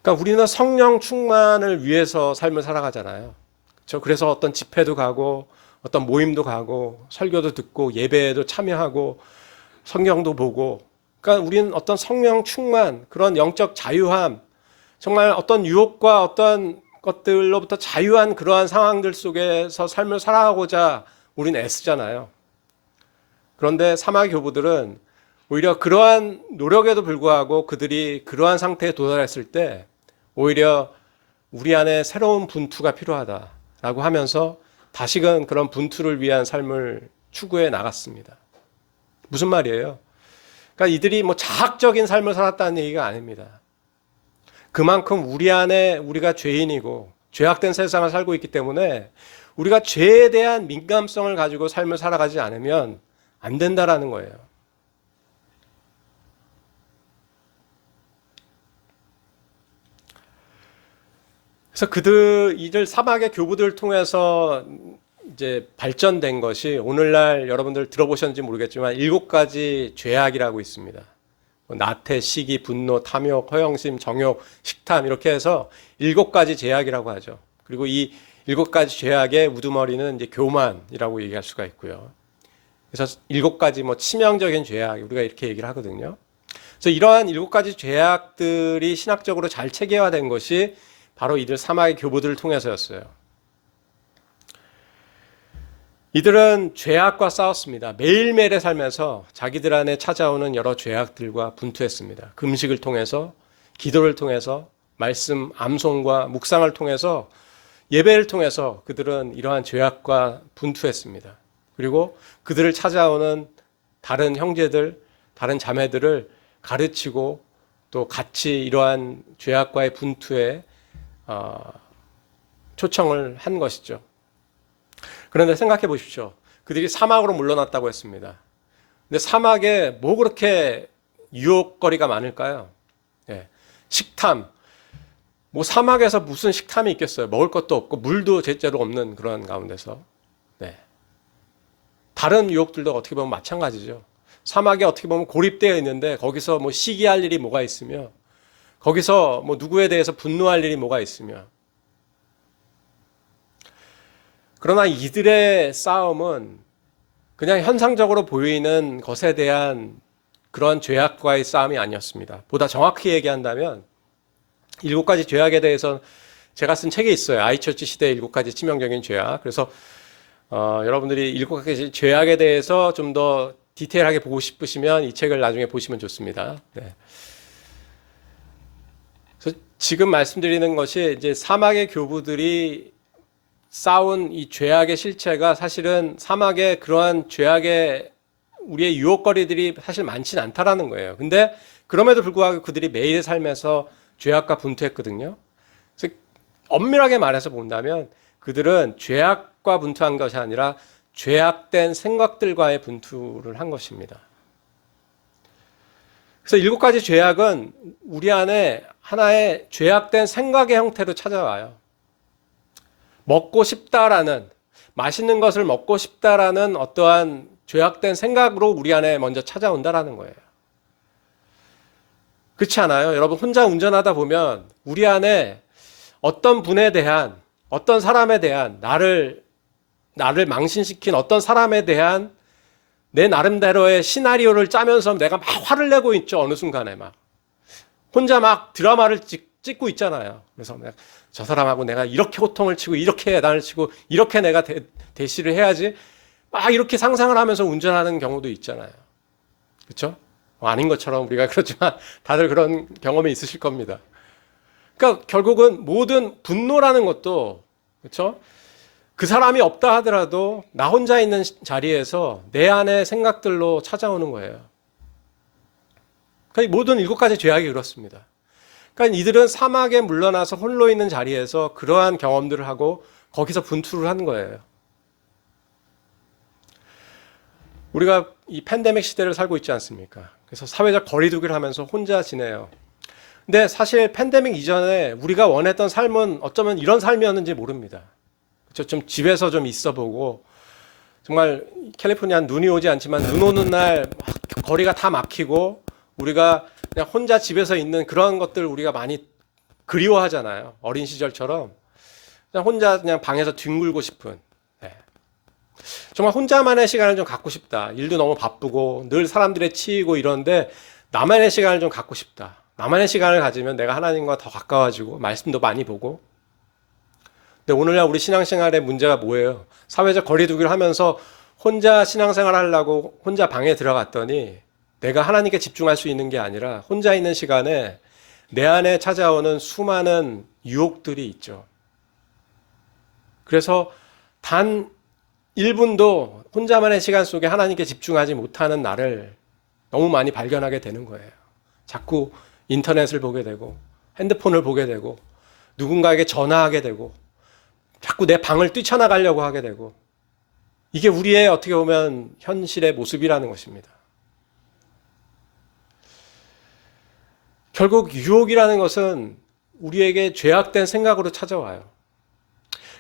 그러니까 우리는 성령 충만을 위해서 삶을 살아가잖아요. 그래서 어떤 집회도 가고 어떤 모임도 가고 설교도 듣고 예배에도 참여하고 성경도 보고, 그러니까 우리는 어떤 성령 충만, 그런 영적 자유함, 정말 어떤 유혹과 어떤 것들로부터 자유한 그러한 상황들 속에서 삶을 살아가고자 우리는 애쓰잖아요. 그런데 사막 교부들은 오히려 그러한 노력에도 불구하고 그들이 그러한 상태에 도달했을 때 오히려 우리 안에 새로운 분투가 필요하다라고 하면서 다시금 그런 분투를 위한 삶을 추구해 나갔습니다. 무슨 말이에요? 그러니까 이들이 자학적인 삶을 살았다는 얘기가 아닙니다. 그만큼 우리 안에 우리가 죄인이고 죄악된 세상을 살고 있기 때문에 우리가 죄에 대한 민감성을 가지고 삶을 살아가지 않으면 안 된다라는 거예요. 그래서 이들 사막의 교부들을 통해서 이제 발전된 것이 오늘날 여러분들 들어보셨는지 모르겠지만 7가지 죄악이라고 있습니다. 나태, 시기, 분노, 탐욕, 허영심, 정욕, 식탐 이렇게 해서 7가지 죄악이라고 하죠. 그리고 이 7가지 죄악의 우두머리는 이제 교만이라고 얘기할 수가 있고요. 그래서 7가지 치명적인 죄악 우리가 이렇게 얘기를 하거든요. 그래서 이러한 7가지 죄악들이 신학적으로 잘 체계화된 것이 바로 이들 사막의 교부들을 통해서였어요. 이들은 죄악과 싸웠습니다. 매일매일의 삶에서 자기들 안에 찾아오는 여러 죄악들과 분투했습니다. 금식을 통해서, 기도를 통해서, 말씀 암송과 묵상을 통해서, 예배를 통해서 그들은 이러한 죄악과 분투했습니다. 그리고 그들을 찾아오는 다른 형제들, 다른 자매들을 가르치고 또 같이 이러한 죄악과의 분투에 초청을 한 것이죠. 그런데 생각해 보십시오. 그들이 사막으로 물러났다고 했습니다. 근데 사막에 뭐 그렇게 유혹거리가 많을까요? 예, 식탐. 뭐 사막에서 무슨 식탐이 있겠어요? 먹을 것도 없고 물도 제대로 없는 그런 가운데서. 네. 다른 유혹들도 어떻게 보면 마찬가지죠. 사막에 어떻게 보면 고립되어 있는데 거기서 뭐 시기할 일이 뭐가 있으며 거기서 뭐 누구에 대해서 분노할 일이 뭐가 있으며 그러나 이들의 싸움은 그냥 현상적으로 보이는 것에 대한 그런 죄악과의 싸움이 아니었습니다. 보다 정확히 얘기한다면 7가지 죄악에 대해서 제가 쓴 책이 있어요. 아이처치 시대의 7가지 치명적인 죄악. 그래서 여러분들이 7가지 죄악에 대해서 좀 더 디테일하게 보고 싶으시면 이 책을 나중에 보시면 좋습니다. 네. 그래서 지금 말씀드리는 것이 이제 사막의 교부들이 싸운 이 죄악의 실체가 사실은 사막에 그러한 죄악의 우리의 유혹거리들이 사실 많지는 않다라는 거예요. 근데 그럼에도 불구하고 그들이 매일의 삶에서 죄악과 분투했거든요. 그래서 엄밀하게 말해서 본다면 그들은 죄악과 분투한 것이 아니라 죄악된 생각들과의 분투를 한 것입니다. 그래서 7가지 죄악은 우리 안에 하나의 죄악된 생각의 형태로 찾아와요. 먹고 싶다라는, 맛있는 것을 먹고 싶다라는 어떠한 죄악된 생각으로 우리 안에 먼저 찾아온다라는 거예요. 그렇지 않아요? 여러분 혼자 운전하다 보면 우리 안에 어떤 분에 대한, 어떤 사람에 대한 나를 망신시킨 어떤 사람에 대한 내 나름대로의 시나리오를 짜면서 내가 막 화를 내고 있죠. 어느 순간에 막 혼자 막 드라마를 찍고 있잖아요. 그래서 저 사람하고 내가 이렇게 호통을 치고 이렇게 야단을 치고 이렇게 내가 대시를 해야지 막 이렇게 상상을 하면서 운전하는 경우도 있잖아요. 그렇죠? 아닌 것처럼 우리가 그렇지만 다들 그런 경험이 있으실 겁니다. 그러니까 결국은 모든 분노라는 것도 그렇죠? 그 사람이 없다 하더라도 나 혼자 있는 자리에서 내 안의 생각들로 찾아오는 거예요. 그러니까 모든 7가지 죄악이 그렇습니다. 그러니까 이들은 사막에 물러나서 홀로 있는 자리에서 그러한 경험들을 하고 거기서 분투를 하는 거예요. 우리가 이 팬데믹 시대를 살고 있지 않습니까? 그래서 사회적 거리두기를 하면서 혼자 지내요. 근데 사실 팬데믹 이전에 우리가 원했던 삶은 어쩌면 이런 삶이었는지 모릅니다. 좀 집에서 좀 있어 보고 정말 캘리포니아는 눈이 오지 않지만 눈 오는 날 거리가 다 막히고 우리가 그냥 혼자 집에서 있는 그런 것들 우리가 많이 그리워하잖아요. 어린 시절처럼 그냥 혼자 그냥 방에서 뒹굴고 싶은 정말 혼자만의 시간을 좀 갖고 싶다. 일도 너무 바쁘고 늘 사람들에 치이고 이런데 나만의 시간을 좀 갖고 싶다. 나만의 시간을 가지면 내가 하나님과 더 가까워지고 말씀도 많이 보고 근데 오늘날 우리 신앙생활의 문제가 뭐예요? 사회적 거리두기를 하면서 혼자 신앙생활 하려고 혼자 방에 들어갔더니 내가 하나님께 집중할 수 있는 게 아니라 혼자 있는 시간에 내 안에 찾아오는 수많은 유혹들이 있죠. 그래서 단 1분도 혼자만의 시간 속에 하나님께 집중하지 못하는 나를 너무 많이 발견하게 되는 거예요. 자꾸 인터넷을 보게 되고 핸드폰을 보게 되고 누군가에게 전화하게 되고 자꾸 내 방을 뛰쳐나가려고 하게 되고 이게 우리의 어떻게 보면 현실의 모습이라는 것입니다. 결국 유혹이라는 것은 우리에게 죄악된 생각으로 찾아와요.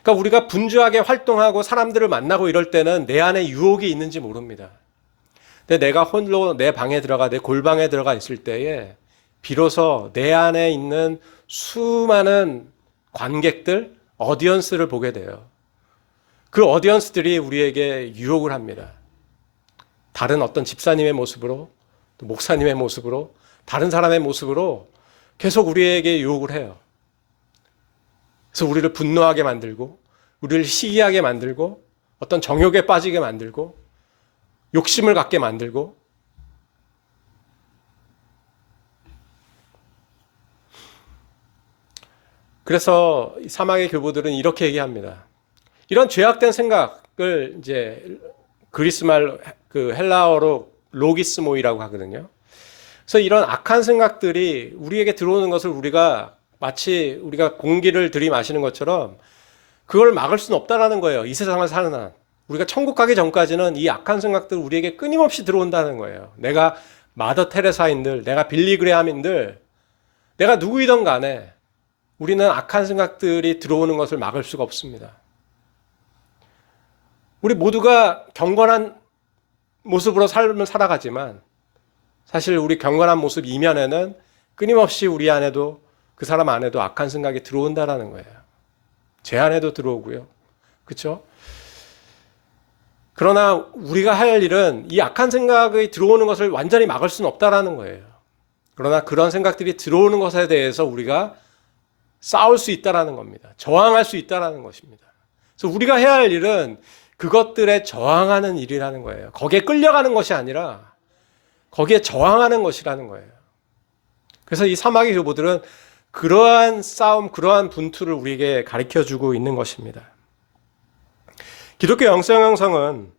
그러니까 우리가 분주하게 활동하고 사람들을 만나고 이럴 때는 내 안에 유혹이 있는지 모릅니다. 근데 내가 홀로 내 방에 들어가 내 골방에 들어가 있을 때에 비로소 내 안에 있는 수많은 관객들, 어디언스를 보게 돼요. 그 어디언스들이 우리에게 유혹을 합니다. 다른 어떤 집사님의 모습으로, 또 목사님의 모습으로, 다른 사람의 모습으로 계속 우리에게 유혹을 해요. 그래서 우리를 분노하게 만들고, 우리를 시기하게 만들고, 어떤 정욕에 빠지게 만들고, 욕심을 갖게 만들고, 그래서 사막의 교부들은 이렇게 얘기합니다. 이런 죄악된 생각을 이제 그리스 말 그 헬라어로 로기스모이라고 하거든요. 그래서 이런 악한 생각들이 우리에게 들어오는 것을 우리가 마치 우리가 공기를 들이마시는 것처럼 그걸 막을 수는 없다라는 거예요. 이 세상을 사는 한. 우리가 천국 가기 전까지는 이 악한 생각들 우리에게 끊임없이 들어온다는 거예요. 내가 마더 테레사인들, 내가 빌리 그레함인들, 내가 누구이든 간에 우리는 악한 생각들이 들어오는 것을 막을 수가 없습니다. 우리 모두가 경건한 모습으로 삶을 살아가지만 사실 우리 경건한 모습 이면에는 끊임없이 우리 안에도 그 사람 안에도 악한 생각이 들어온다라는 거예요. 제 안에도 들어오고요. 그렇죠? 그러나 우리가 할 일은 이 악한 생각이 들어오는 것을 완전히 막을 수는 없다라는 거예요. 그러나 그런 생각들이 들어오는 것에 대해서 우리가 싸울 수 있다라는 겁니다. 저항할 수 있다라는 것입니다. 그래서 우리가 해야 할 일은 그것들에 저항하는 일이라는 거예요. 거기에 끌려가는 것이 아니라 거기에 저항하는 것이라는 거예요. 그래서 이 사마귀 교보들은 그러한 싸움, 그러한 분투를 우리에게 가르쳐주고 있는 것입니다. 기독교 영성 형성은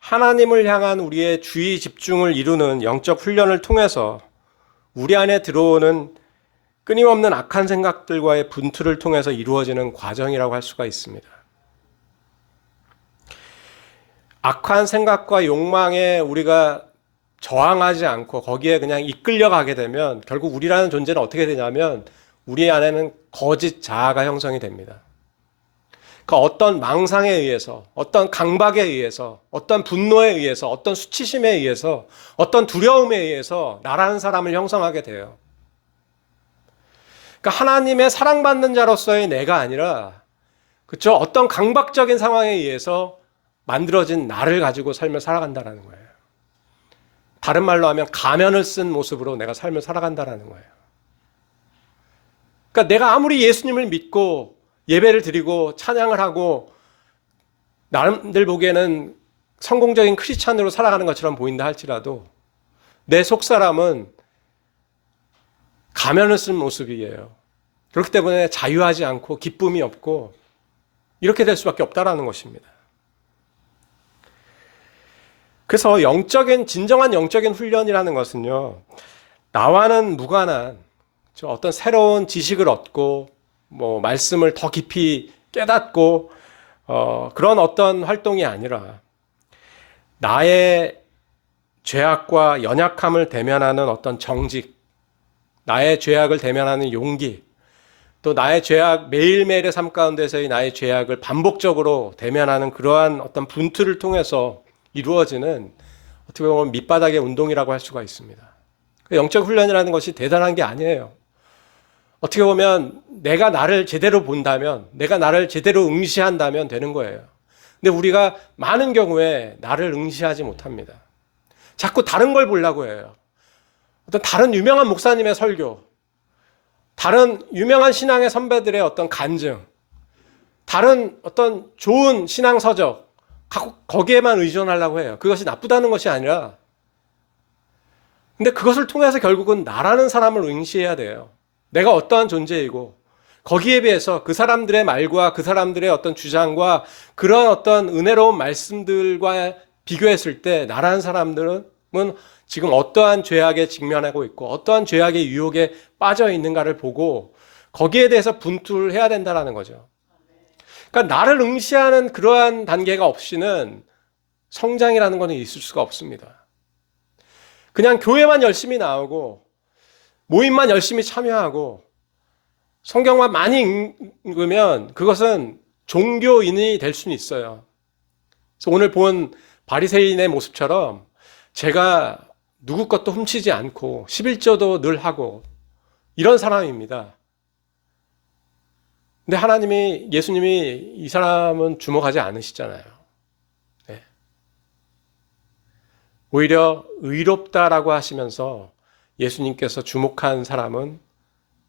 하나님을 향한 우리의 주의 집중을 이루는 영적 훈련을 통해서 우리 안에 들어오는 끊임없는 악한 생각들과의 분투를 통해서 이루어지는 과정이라고 할 수가 있습니다. 악한 생각과 욕망에 우리가 저항하지 않고 거기에 그냥 이끌려가게 되면 결국 우리라는 존재는 어떻게 되냐면 우리 안에는 거짓 자아가 형성이 됩니다. 그러니까 어떤 망상에 의해서, 어떤 강박에 의해서, 어떤 분노에 의해서, 어떤 수치심에 의해서, 어떤 두려움에 의해서 나라는 사람을 형성하게 돼요. 그러니까 하나님의 사랑받는 자로서의 내가 아니라, 그렇죠? 어떤 강박적인 상황에 의해서 만들어진 나를 가지고 삶을 살아간다는 거예요. 다른 말로 하면 가면을 쓴 모습으로 내가 삶을 살아간다는 거예요. 그러니까 내가 아무리 예수님을 믿고 예배를 드리고 찬양을 하고 남들 보기에는 성공적인 크리스찬으로 살아가는 것처럼 보인다 할지라도 내 속사람은 가면을 쓴 모습이에요. 그렇기 때문에 자유하지 않고 기쁨이 없고 이렇게 될 수밖에 없다라는 것입니다. 그래서 진정한 영적인 훈련이라는 것은요, 나와는 무관한 어떤 새로운 지식을 얻고 말씀을 더 깊이 깨닫고 그런 어떤 활동이 아니라 나의 죄악과 연약함을 대면하는 어떤 정직, 나의 죄악을 대면하는 용기, 또 나의 죄악, 매일매일의 삶 가운데서의 나의 죄악을 반복적으로 대면하는 그러한 어떤 분투를 통해서 이루어지는 어떻게 보면 밑바닥의 운동이라고 할 수가 있습니다. 영적 훈련이라는 것이 대단한 게 아니에요. 어떻게 보면 내가 나를 제대로 본다면, 내가 나를 제대로 응시한다면 되는 거예요. 근데 우리가 많은 경우에 나를 응시하지 못합니다. 자꾸 다른 걸 보려고 해요. 어떤 다른 유명한 목사님의 설교, 다른 유명한 신앙의 선배들의 어떤 간증, 다른 어떤 좋은 신앙 서적, 거기에만 의존하려고 해요. 그것이 나쁘다는 것이 아니라, 근데 그것을 통해서 결국은 나라는 사람을 응시해야 돼요. 내가 어떠한 존재이고 거기에 비해서 그 사람들의 말과 그 사람들의 어떤 주장과 그런 어떤 은혜로운 말씀들과 비교했을 때 나라는 사람들은 지금 어떠한 죄악에 직면하고 있고 어떠한 죄악의 유혹에 빠져 있는가를 보고 거기에 대해서 분투를 해야 된다는 거죠. 그러니까 나를 응시하는 그러한 단계가 없이는 성장이라는 것은 있을 수가 없습니다. 그냥 교회만 열심히 나오고 모임만 열심히 참여하고 성경만 많이 읽으면 그것은 종교인이 될 수는 있어요. 그래서 오늘 본 바리새인의 모습처럼 제가 누구 것도 훔치지 않고 11조도 늘 하고 이런 사람입니다. 근데 예수님이 이 사람은 주목하지 않으시잖아요. 네. 오히려 의롭다라고 하시면서 예수님께서 주목한 사람은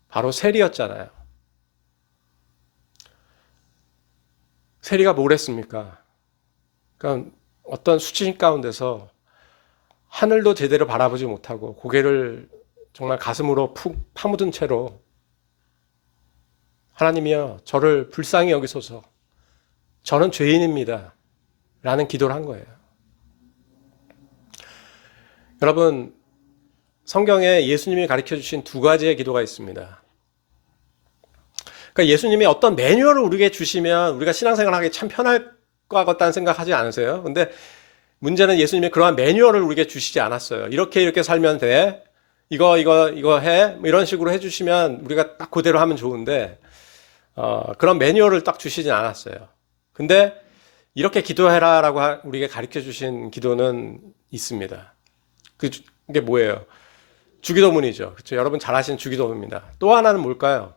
바로 세리였잖아요. 세리가 뭘 했습니까? 그러니까 어떤 수치심 가운데서 하늘도 제대로 바라보지 못하고 고개를 정말 가슴으로 푹 파묻은 채로 하나님이여 저를 불쌍히 여기소서, 저는 죄인입니다 라는 기도를 한 거예요. 여러분, 성경에 예수님이 가르쳐 주신 두 가지의 기도가 있습니다. 그러니까 예수님이 어떤 매뉴얼을 우리에게 주시면 우리가 신앙생활하기 참 편할 것 같다는 생각하지 않으세요? 근데 문제는 예수님이 그러한 매뉴얼을 우리에게 주시지 않았어요. 이렇게 살면 돼. 이거 해. 뭐 이런 식으로 해주시면 우리가 딱 그대로 하면 좋은데, 그런 매뉴얼을 딱 주시진 않았어요. 근데 이렇게 기도해라라고 우리에게 가르쳐 주신 기도는 있습니다. 그게 뭐예요? 주기도문이죠. 그렇죠? 여러분 잘 아시는 주기도문입니다. 또 하나는 뭘까요?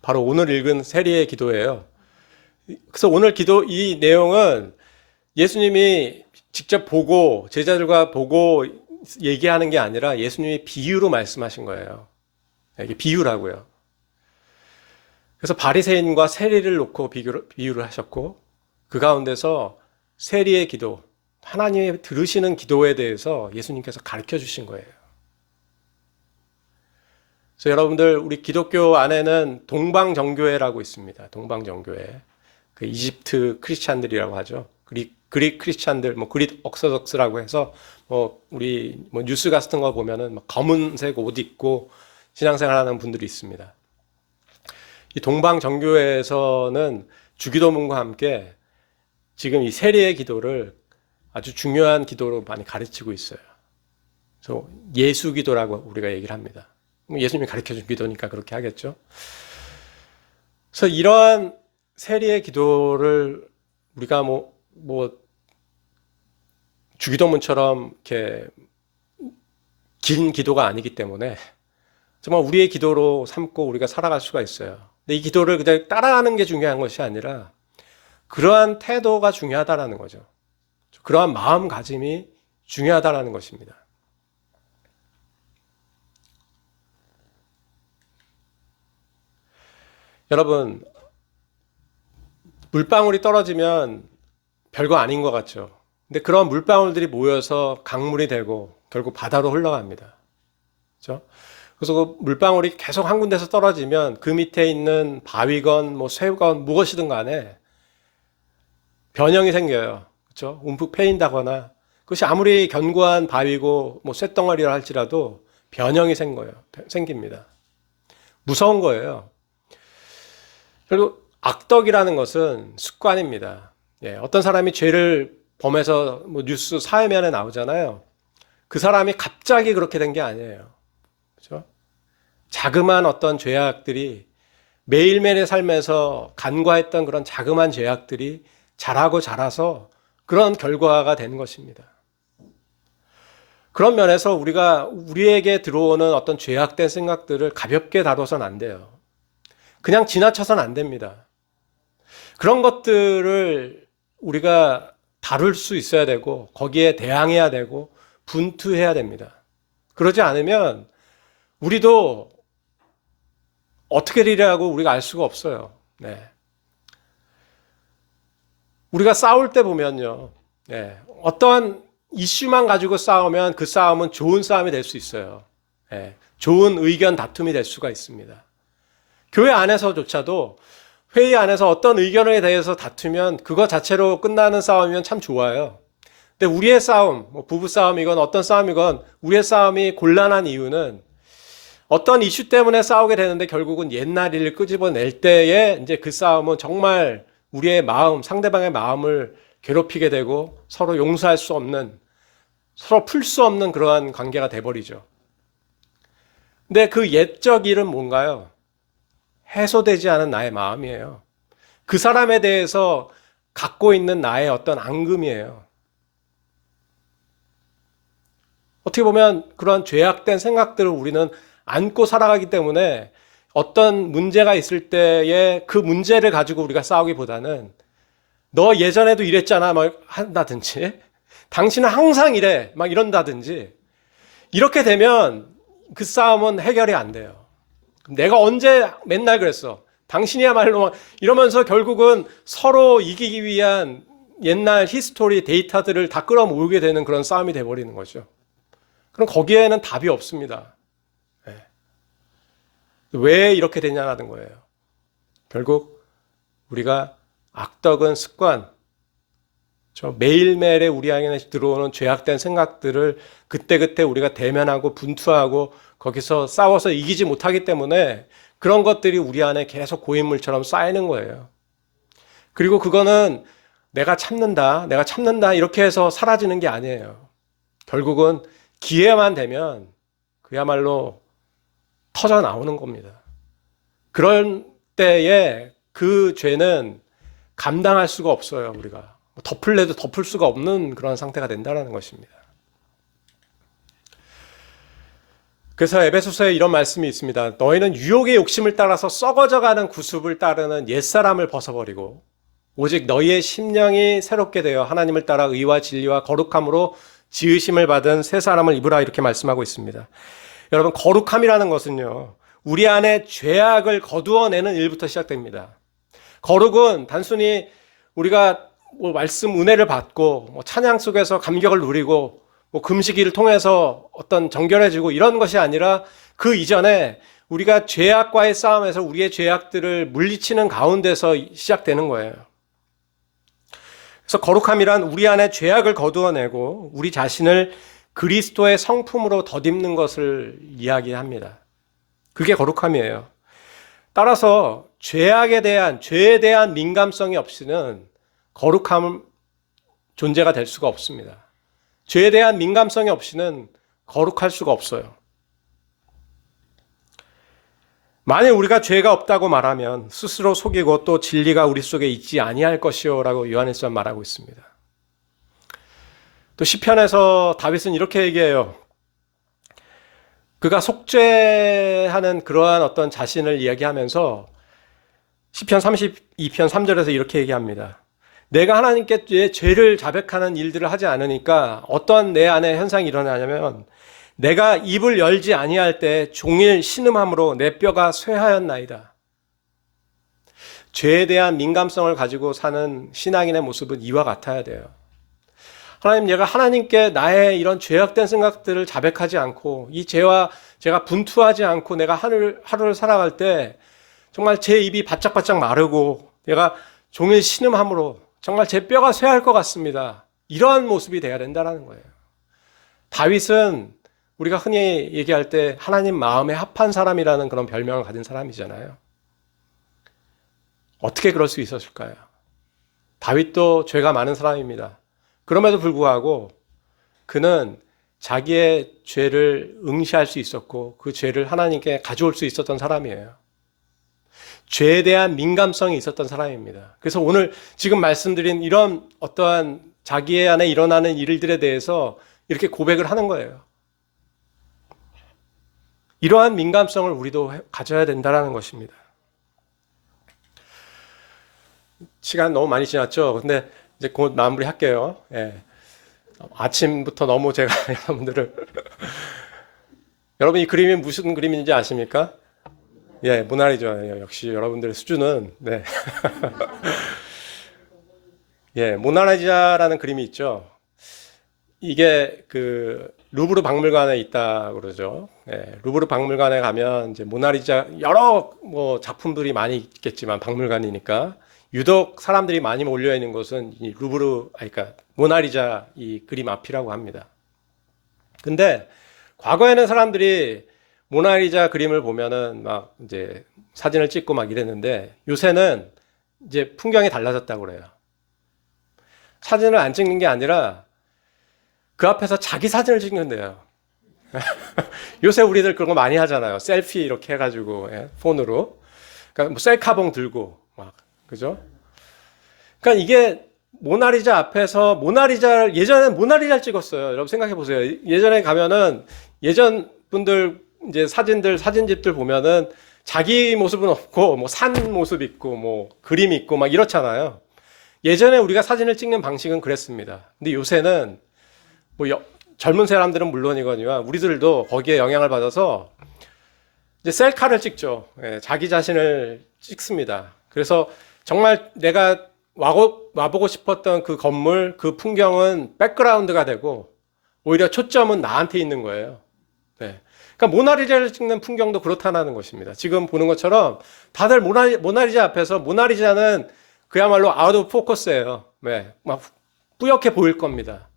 바로 오늘 읽은 세리의 기도예요. 그래서 오늘 기도 이 내용은 예수님이 직접 보고 제자들과 보고 얘기하는 게 아니라 예수님이 비유로 말씀하신 거예요. 이게 비유라고요. 그래서 바리새인과 세리를 놓고 비유를 하셨고 그 가운데서 세리의 기도, 하나님이 들으시는 기도에 대해서 예수님께서 가르쳐 주신 거예요. 그래서 여러분들 우리 기독교 안에는 동방정교회라고 있습니다. 동방정교회. 그 이집트 크리스찬들이라고 하죠. 그릭 크리스찬들, 그릭 옥서덕스라고 해서 우리 뉴스 같은 거 보면은 검은색 옷 입고 신앙생활하는 분들이 있습니다. 이 동방정교회에서는 주기도문과 함께 지금 이 세리의 기도를 아주 중요한 기도로 많이 가르치고 있어요. 그래서 예수기도라고 우리가 얘기를 합니다. 예수님이 가르쳐준 기도니까 그렇게 하겠죠. 그래서 이러한 세리의 기도를 우리가 주기도문처럼 이렇게 긴 기도가 아니기 때문에 정말 우리의 기도로 삼고 우리가 살아갈 수가 있어요. 근데 이 기도를 그냥 따라하는 게 중요한 것이 아니라 그러한 태도가 중요하다라는 거죠. 그러한 마음가짐이 중요하다라는 것입니다. 여러분, 물방울이 떨어지면 별거 아닌 것 같죠. 근데 그런 물방울들이 모여서 강물이 되고 결국 바다로 흘러갑니다. 그렇죠? 그래서 그 물방울이 계속 한 군데서 떨어지면 그 밑에 있는 바위건 쇠건 무엇이든 간에 변형이 생겨요. 그렇죠? 움푹 패인다거나 그것이 아무리 견고한 바위고 쇳덩어리라 할지라도 변형이 생깁니다. 무서운 거예요. 그리고 악덕이라는 것은 습관입니다. 어떤 사람이 죄를 범해서 뉴스 사회면에 나오잖아요. 그 사람이 갑자기 그렇게 된 게 아니에요. 그렇죠? 자그마한 어떤 죄악들이 매일매일의 삶에서 간과했던 그런 자그마한 죄악들이 자라고 자라서 그런 결과가 되는 것입니다. 그런 면에서 우리에게 들어오는 어떤 죄악된 생각들을 가볍게 다뤄서는 안 돼요. 그냥 지나쳐서는 안 됩니다. 그런 것들을 우리가 다룰 수 있어야 되고 거기에 대항해야 되고 분투해야 됩니다. 그러지 않으면 우리도 어떻게 되리라고 우리가 알 수가 없어요. 우리가 싸울 때 보면요. 어떠한 이슈만 가지고 싸우면 그 싸움은 좋은 싸움이 될 수 있어요. 좋은 의견 다툼이 될 수가 있습니다. 교회 안에서조차도 회의 안에서 어떤 의견에 대해서 다투면 그거 자체로 끝나는 싸움이면 참 좋아요. 근데 우리의 싸움, 부부 싸움이건 어떤 싸움이건 우리의 싸움이 곤란한 이유는 어떤 이슈 때문에 싸우게 되는데 결국은 옛날 일을 끄집어낼 때에 이제 그 싸움은 정말 우리의 마음, 상대방의 마음을 괴롭히게 되고 서로 용서할 수 없는, 서로 풀 수 없는 그러한 관계가 돼버리죠. 근데 그 옛적 일은 뭔가요? 해소되지 않은 나의 마음이에요. 그 사람에 대해서 갖고 있는 나의 어떤 앙금이에요. 어떻게 보면 그런 죄악된 생각들을 우리는 안고 살아가기 때문에 어떤 문제가 있을 때에 그 문제를 가지고 우리가 싸우기보다는 너 예전에도 이랬잖아 막 한다든지 당신은 항상 이래 막 이런다든지 이렇게 되면 그 싸움은 해결이 안 돼요. 내가 언제 맨날 그랬어? 당신이야말로 막 이러면서 결국은 서로 이기기 위한 옛날 히스토리 데이터들을 다 끌어모으게 되는 그런 싸움이 돼버리는 거죠. 그럼 거기에는 답이 없습니다. 왜 이렇게 되냐는 거예요. 결국 우리가 악덕은 습관, 저 매일매일에 우리 안에 들어오는 죄악된 생각들을 그때그때 우리가 대면하고 분투하고 거기서 싸워서 이기지 못하기 때문에 그런 것들이 우리 안에 계속 고인물처럼 쌓이는 거예요. 그리고 그거는 내가 참는다 이렇게 해서 사라지는 게 아니에요. 결국은 기회만 되면 그야말로 터져 나오는 겁니다. 그런 때에 그 죄는 감당할 수가 없어요. 우리가 덮을래도 덮을 수가 없는 그런 상태가 된다는 것입니다. 그래서 에베소서에 이런 말씀이 있습니다. 너희는 유혹의 욕심을 따라서 썩어져가는 구습을 따르는 옛사람을 벗어버리고 오직 너희의 심령이 새롭게 되어 하나님을 따라 의와 진리와 거룩함으로 지으심을 받은 새 사람을 입으라, 이렇게 말씀하고 있습니다. 여러분, 거룩함이라는 것은요, 우리 안에 죄악을 거두어내는 일부터 시작됩니다. 거룩은 단순히 우리가 말씀 은혜를 받고 찬양 속에서 감격을 누리고 금식일을 통해서 어떤 정결해지고 이런 것이 아니라 그 이전에 우리가 죄악과의 싸움에서 우리의 죄악들을 물리치는 가운데서 시작되는 거예요. 그래서 거룩함이란 우리 안에 죄악을 거두어내고 우리 자신을 그리스도의 성품으로 덧입는 것을 이야기합니다. 그게 거룩함이에요. 따라서 죄에 대한 민감성이 없이는 거룩함 존재가 될 수가 없습니다. 죄에 대한 민감성이 없이는 거룩할 수가 없어요. 만일 우리가 죄가 없다고 말하면 스스로 속이고 또 진리가 우리 속에 있지 아니할 것이요 라고 요한일서는 말하고 있습니다. 또 시편에서 다윗은 이렇게 얘기해요. 그가 속죄하는 그러한 어떤 자신을 이야기하면서 시편 32편 3절에서 이렇게 얘기합니다. 내가 하나님께 죄를 자백하는 일들을 하지 않으니까 어떤 내 안에 현상이 일어나냐면 내가 입을 열지 아니할 때 종일 신음함으로 내 뼈가 쇠하였나이다. 죄에 대한 민감성을 가지고 사는 신앙인의 모습은 이와 같아야 돼요. 하나님, 내가 하나님께 나의 이런 죄악된 생각들을 자백하지 않고 이 죄와 제가 분투하지 않고 내가 하루를 살아갈 때 정말 제 입이 바짝바짝 마르고 내가 종일 신음함으로 정말 제 뼈가 쇠할 것 같습니다. 이러한 모습이 돼야 된다는 거예요. 다윗은 우리가 흔히 얘기할 때 하나님 마음에 합한 사람이라는 그런 별명을 가진 사람이잖아요. 어떻게 그럴 수 있었을까요? 다윗도 죄가 많은 사람입니다. 그럼에도 불구하고 그는 자기의 죄를 응시할 수 있었고 그 죄를 하나님께 가져올 수 있었던 사람이에요. 죄에 대한 민감성이 있었던 사람입니다. 그래서 오늘 지금 말씀드린 이런 어떠한 자기 안에 일어나는 일들에 대해서 이렇게 고백을 하는 거예요. 이러한 민감성을 우리도 가져야 된다는 것입니다. 시간 너무 많이 지났죠? 근데 이제 곧 마무리 할게요. 예. 아침부터 너무 제가 여러분들을 여러분, 이 그림이 무슨 그림인지 아십니까? 예, 모나리자. 역시 여러분들의 수준은 네. 예, 모나리자라는 그림이 있죠. 이게 그 루브르 박물관에 있다 그러죠. 예, 루브르 박물관에 가면 이제 모나리자 여러 작품들이 많이 있겠지만 박물관이니까 유독 사람들이 많이 몰려 있는 곳은 이 그러니까 모나리자 이 그림 앞이라고 합니다. 근데 과거에는 사람들이 모나리자 그림을 보면은 막 이제 사진을 찍고 막 이랬는데 요새는 이제 풍경이 달라졌다고 그래요. 사진을 안 찍는 게 아니라 그 앞에서 자기 사진을 찍는데요. 요새 우리들 그런 거 많이 하잖아요. 셀피 이렇게 해가지고 폰으로, 그러니까 뭐 셀카봉 들고 막 그죠? 그러니까 이게 모나리자 앞에서 예전에 모나리자를 찍었어요. 여러분 생각해 보세요. 예전에 가면은 예전 분들 이제 사진집들 보면은 자기 모습은 없고 뭐 산 모습 있고 뭐 그림 있고 막 이렇잖아요. 예전에 우리가 사진을 찍는 방식은 그랬습니다. 근데 요새는 뭐 젊은 사람들은 물론이거니와 우리들도 거기에 영향을 받아서 이제 셀카를 찍죠. 예, 자기 자신을 찍습니다. 그래서 정말 내가 와보고 싶었던 그 건물, 그 풍경은 백그라운드가 되고 오히려 초점은 나한테 있는 거예요. 네. 그러니까 모나리자를 찍는 풍경도 그렇다는 것입니다. 지금 보는 것처럼 다들 모나리자 앞에서 모나리자는 그야말로 아웃 오브 포커스예요. 네. 막 뿌옇게 보일 겁니다.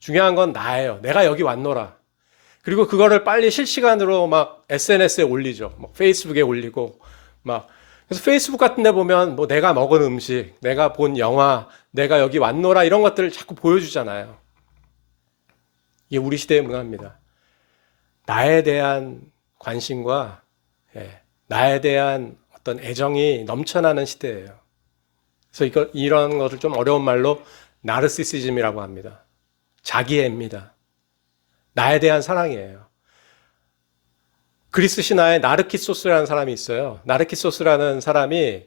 중요한 건 나예요. 내가 여기 왔노라. 그리고 그거를 빨리 실시간으로 막 SNS에 올리죠. 뭐 페이스북에 올리고 막. 그래서 페이스북 같은 데 보면 뭐 내가 먹은 음식, 내가 본 영화, 내가 여기 왔노라 이런 것들을 자꾸 보여주잖아요. 이게 우리 시대의 문화입니다. 나에 대한 관심과 나에 대한 어떤 애정이 넘쳐나는 시대예요. 그래서 이런 것을 좀 어려운 말로 나르시시즘이라고 합니다. 자기애입니다. 나에 대한 사랑이에요. 그리스 신화에 나르키소스라는 사람이 있어요. 나르키소스라는 사람이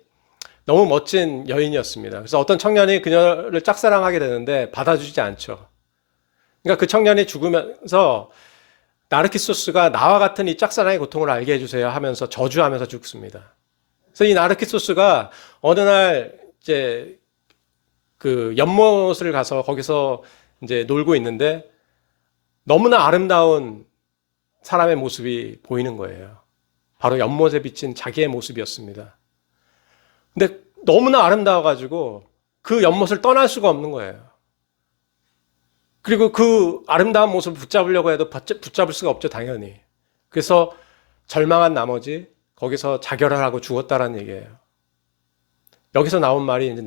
너무 멋진 여인이었습니다. 그래서 어떤 청년이 그녀를 짝사랑하게 되는데 받아주지 않죠. 그러니까 그 청년이 죽으면서 나르키소스가 나와 같은 이 짝사랑의 고통을 알게 해주세요 하면서 저주하면서 죽습니다. 그래서 이 나르키소스가 어느 날 이제 그 연못을 가서 거기서 이제 놀고 있는데 너무나 아름다운 사람의 모습이 보이는 거예요. 바로 연못에 비친 자기의 모습이었습니다. 근데 너무나 아름다워가지고 그 연못을 떠날 수가 없는 거예요. 그리고 그 아름다운 모습을 붙잡으려고 해도 붙잡을 수가 없죠, 당연히. 그래서 절망한 나머지 거기서 자결을 하고 죽었다라는 얘기예요. 여기서 나온 말이 이제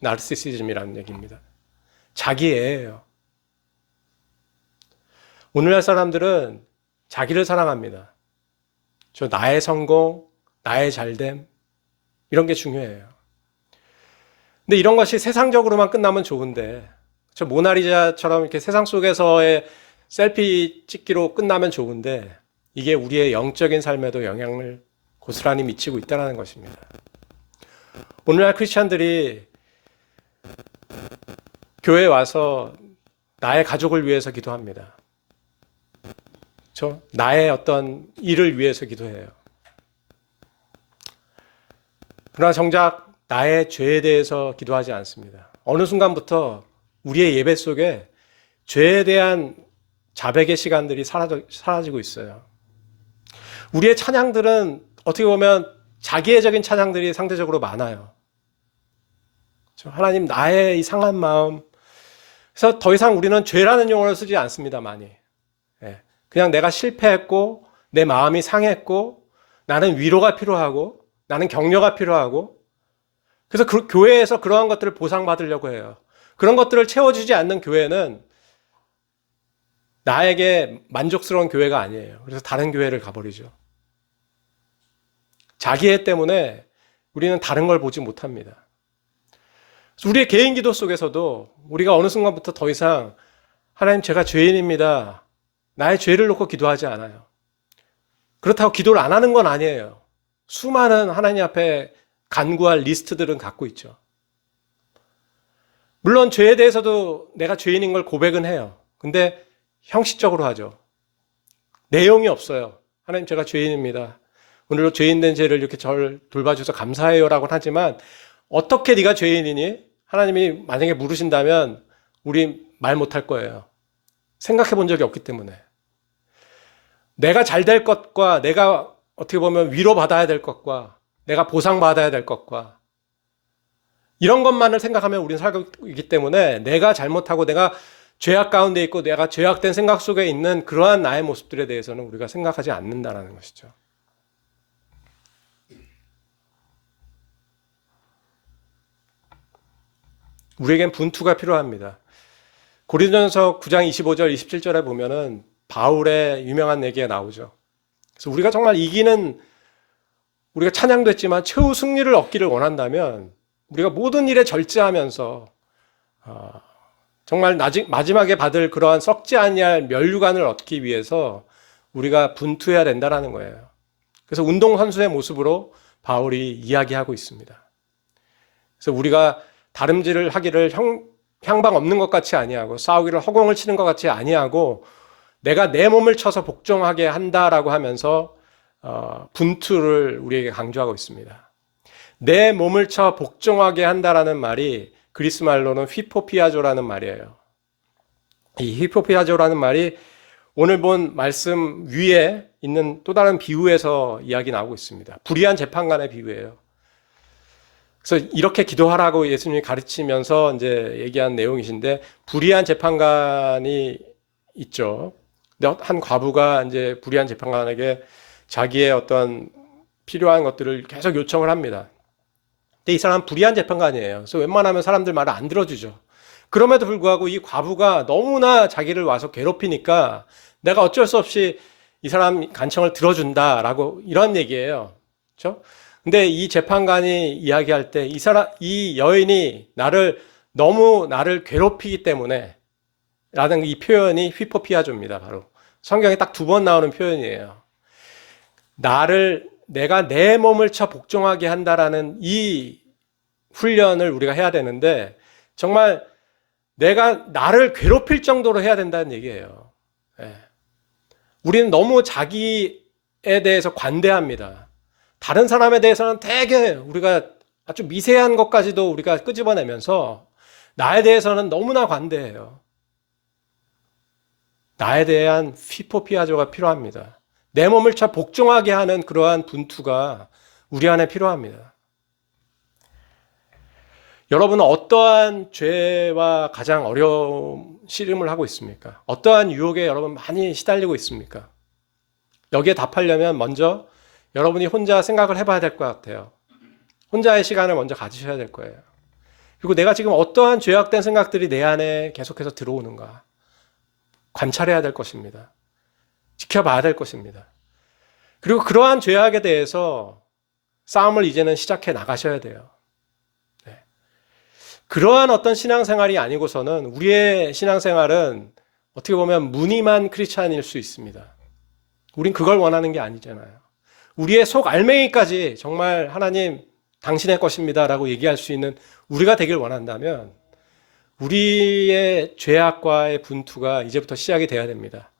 나르시시즘이라는 얘기입니다. 자기애예요. 오늘날 사람들은 자기를 사랑합니다. 저 나의 성공, 나의 잘됨 이런 게 중요해요. 근데 이런 것이 세상적으로만 끝나면 좋은데 저 모나리자처럼 이렇게 세상 속에서의 셀피 찍기로 끝나면 좋은데 이게 우리의 영적인 삶에도 영향을 고스란히 미치고 있다는 것입니다. 오늘날 크리스찬들이 교회에 와서 나의 가족을 위해서 기도합니다. 나의 어떤 일을 위해서 기도해요. 그러나 정작 나의 죄에 대해서 기도하지 않습니다. 어느 순간부터 우리의 예배 속에 죄에 대한 자백의 시간들이 사라지고 있어요. 우리의 찬양들은 어떻게 보면 자기애적인 찬양들이 상대적으로 많아요. 하나님 나의 이 상한 마음. 그래서 더 이상 우리는 죄라는 용어를 쓰지 않습니다, 많이. 그냥 내가 실패했고 내 마음이 상했고 나는 위로가 필요하고 나는 격려가 필요하고 그래서 그 교회에서 그러한 것들을 보상받으려고 해요. 그런 것들을 채워주지 않는 교회는 나에게 만족스러운 교회가 아니에요. 그래서 다른 교회를 가버리죠. 자기애 때문에 우리는 다른 걸 보지 못합니다. 우리의 개인 기도 속에서도 우리가 어느 순간부터 더 이상 하나님 제가 죄인입니다. 나의 죄를 놓고 기도하지 않아요. 그렇다고 기도를 안 하는 건 아니에요. 수많은 하나님 앞에 간구할 리스트들은 갖고 있죠. 물론 죄에 대해서도 내가 죄인인 걸 고백은 해요. 근데 형식적으로 하죠. 내용이 없어요. 하나님 제가 죄인입니다. 오늘도 죄인된 죄를 이렇게 저를 돌봐주셔서 감사해요라고는 하지만 어떻게 네가 죄인이니? 하나님이 만약에 물으신다면 우리 말 못할 거예요. 생각해 본 적이 없기 때문에. 내가 잘 될 것과 내가 어떻게 보면 위로받아야 될 것과 내가 보상받아야 될 것과 이런 것만을 생각하면 우리는 살고 있기 때문에 내가 잘못하고 내가 죄악 가운데 있고 내가 죄악된 생각 속에 있는 그러한 나의 모습들에 대해서는 우리가 생각하지 않는다는 것이죠. 우리에겐 분투가 필요합니다. 고린도전서 9장 25절 27절에 보면은 바울의 유명한 얘기가 나오죠. 그래서 우리가 정말 우리가 찬양도 했지만 최후 승리를 얻기를 원한다면 우리가 모든 일에 절제하면서 정말 마지막에 받을 그러한 썩지 아니할 면류관을 얻기 위해서 우리가 분투해야 된다는 거예요. 그래서 운동선수의 모습으로 바울이 이야기하고 있습니다. 그래서 우리가 다름질을 하기를 향방 없는 것 같이 아니하고 싸우기를 허공을 치는 것 같이 아니하고 내가 내 몸을 쳐서 복종하게 한다라고 하면서 분투를 우리에게 강조하고 있습니다. 내 몸을 쳐 복종하게 한다라는 말이 그리스 말로는 휘포피아조라는 말이에요. 이 휘포피아조라는 말이 오늘 본 말씀 위에 있는 또 다른 비유에서 이야기 나오고 있습니다. 불의한 재판관의 비유예요. 그래서 이렇게 기도하라고 예수님이 가르치면서 이제 얘기한 내용이신데, 불의한 재판관이 있죠. 근데 한 과부가 이제 불의한 재판관에게 자기의 어떤 필요한 것들을 계속 요청을 합니다. 근데 이 사람은 불의한 재판관이에요. 그래서 웬만하면 사람들 말을 안 들어주죠. 그럼에도 불구하고 이 과부가 너무나 자기를 와서 괴롭히니까 내가 어쩔 수 없이 이 사람 간청을 들어준다라고 이런 얘기예요. 그렇죠? 근데 이 재판관이 이야기할 때 이 여인이 너무 나를 괴롭히기 때문에 라는 이 표현이 휘포피아조입니다. 바로 성경에 딱 2번 나오는 표현이에요. 내가 내 몸을 쳐 복종하게 한다라는 이 훈련을 우리가 해야 되는데, 정말 내가 나를 괴롭힐 정도로 해야 된다는 얘기예요. 예. 우리는 너무 자기에 대해서 관대합니다. 다른 사람에 대해서는 되게 우리가 아주 미세한 것까지도 우리가 끄집어내면서 나에 대해서는 너무나 관대해요. 나에 대한 휘포피아조가 필요합니다. 내 몸을 쳐 복종하게 하는 그러한 분투가 우리 안에 필요합니다. 여러분은 어떠한 죄와 가장 어려운 씨름을 하고 있습니까? 어떠한 유혹에 여러분 많이 시달리고 있습니까? 여기에 답하려면 먼저 여러분이 혼자 생각을 해봐야 될 것 같아요. 혼자의 시간을 먼저 가지셔야 될 거예요. 그리고 내가 지금 어떠한 죄악된 생각들이 내 안에 계속해서 들어오는가 관찰해야 될 것입니다. 지켜봐야 될 것입니다. 그리고 그러한 죄악에 대해서 싸움을 이제는 시작해 나가셔야 돼요. 네. 그러한 어떤 신앙생활이 아니고서는 우리의 신앙생활은 어떻게 보면 무늬만 크리스찬일 수 있습니다. 우린 그걸 원하는 게 아니잖아요. 우리의 속 알맹이까지 정말 하나님 당신의 것입니다 라고 얘기할 수 있는 우리가 되길 원한다면 우리의 죄악과의 분투가 이제부터 시작이 돼야 됩니다.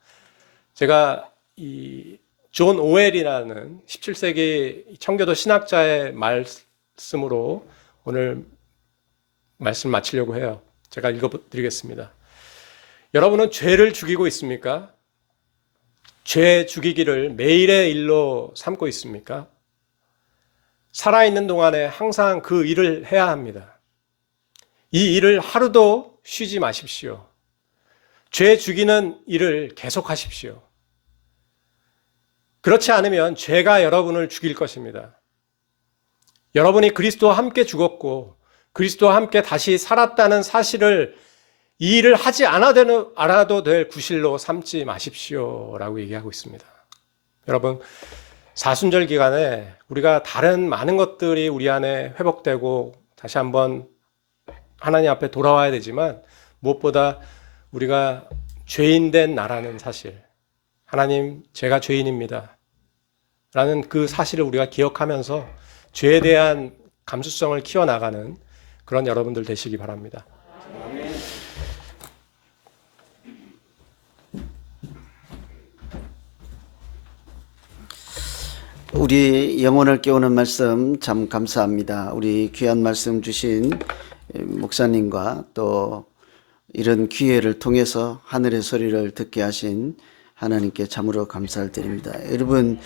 제가 이 존 오웰이라는 17세기 청교도 신학자의 말씀으로 오늘 말씀 마치려고 해요. 제가 읽어드리겠습니다. 여러분은 죄를 죽이고 있습니까? 죄 죽이기를 매일의 일로 삼고 있습니까? 살아있는 동안에 항상 그 일을 해야 합니다. 이 일을 하루도 쉬지 마십시오. 죄 죽이는 일을 계속하십시오. 그렇지 않으면 죄가 여러분을 죽일 것입니다. 여러분이 그리스도와 함께 죽었고 그리스도와 함께 다시 살았다는 사실을 이 일을 하지 않아도 될 구실로 삼지 마십시오 라고 얘기하고 있습니다. 여러분, 사순절 기간에 우리가 다른 많은 것들이 우리 안에 회복되고 다시 한번 하나님 앞에 돌아와야 되지만 무엇보다 우리가 죄인된 나라는 사실, 하나님 제가 죄인입니다 라는 그 사실을 우리가 기억하면서 죄에 대한 감수성을 키워나가는 그런 여러분들 되시기 바랍니다. 우리 영혼을 깨우는 말씀 참 감사합니다. 우리 귀한 말씀 주신 목사님과 또 이런 기회를 통해서 하늘의 소리를 듣게 하신 하나님께 참으로 감사를 드립니다. 여러분,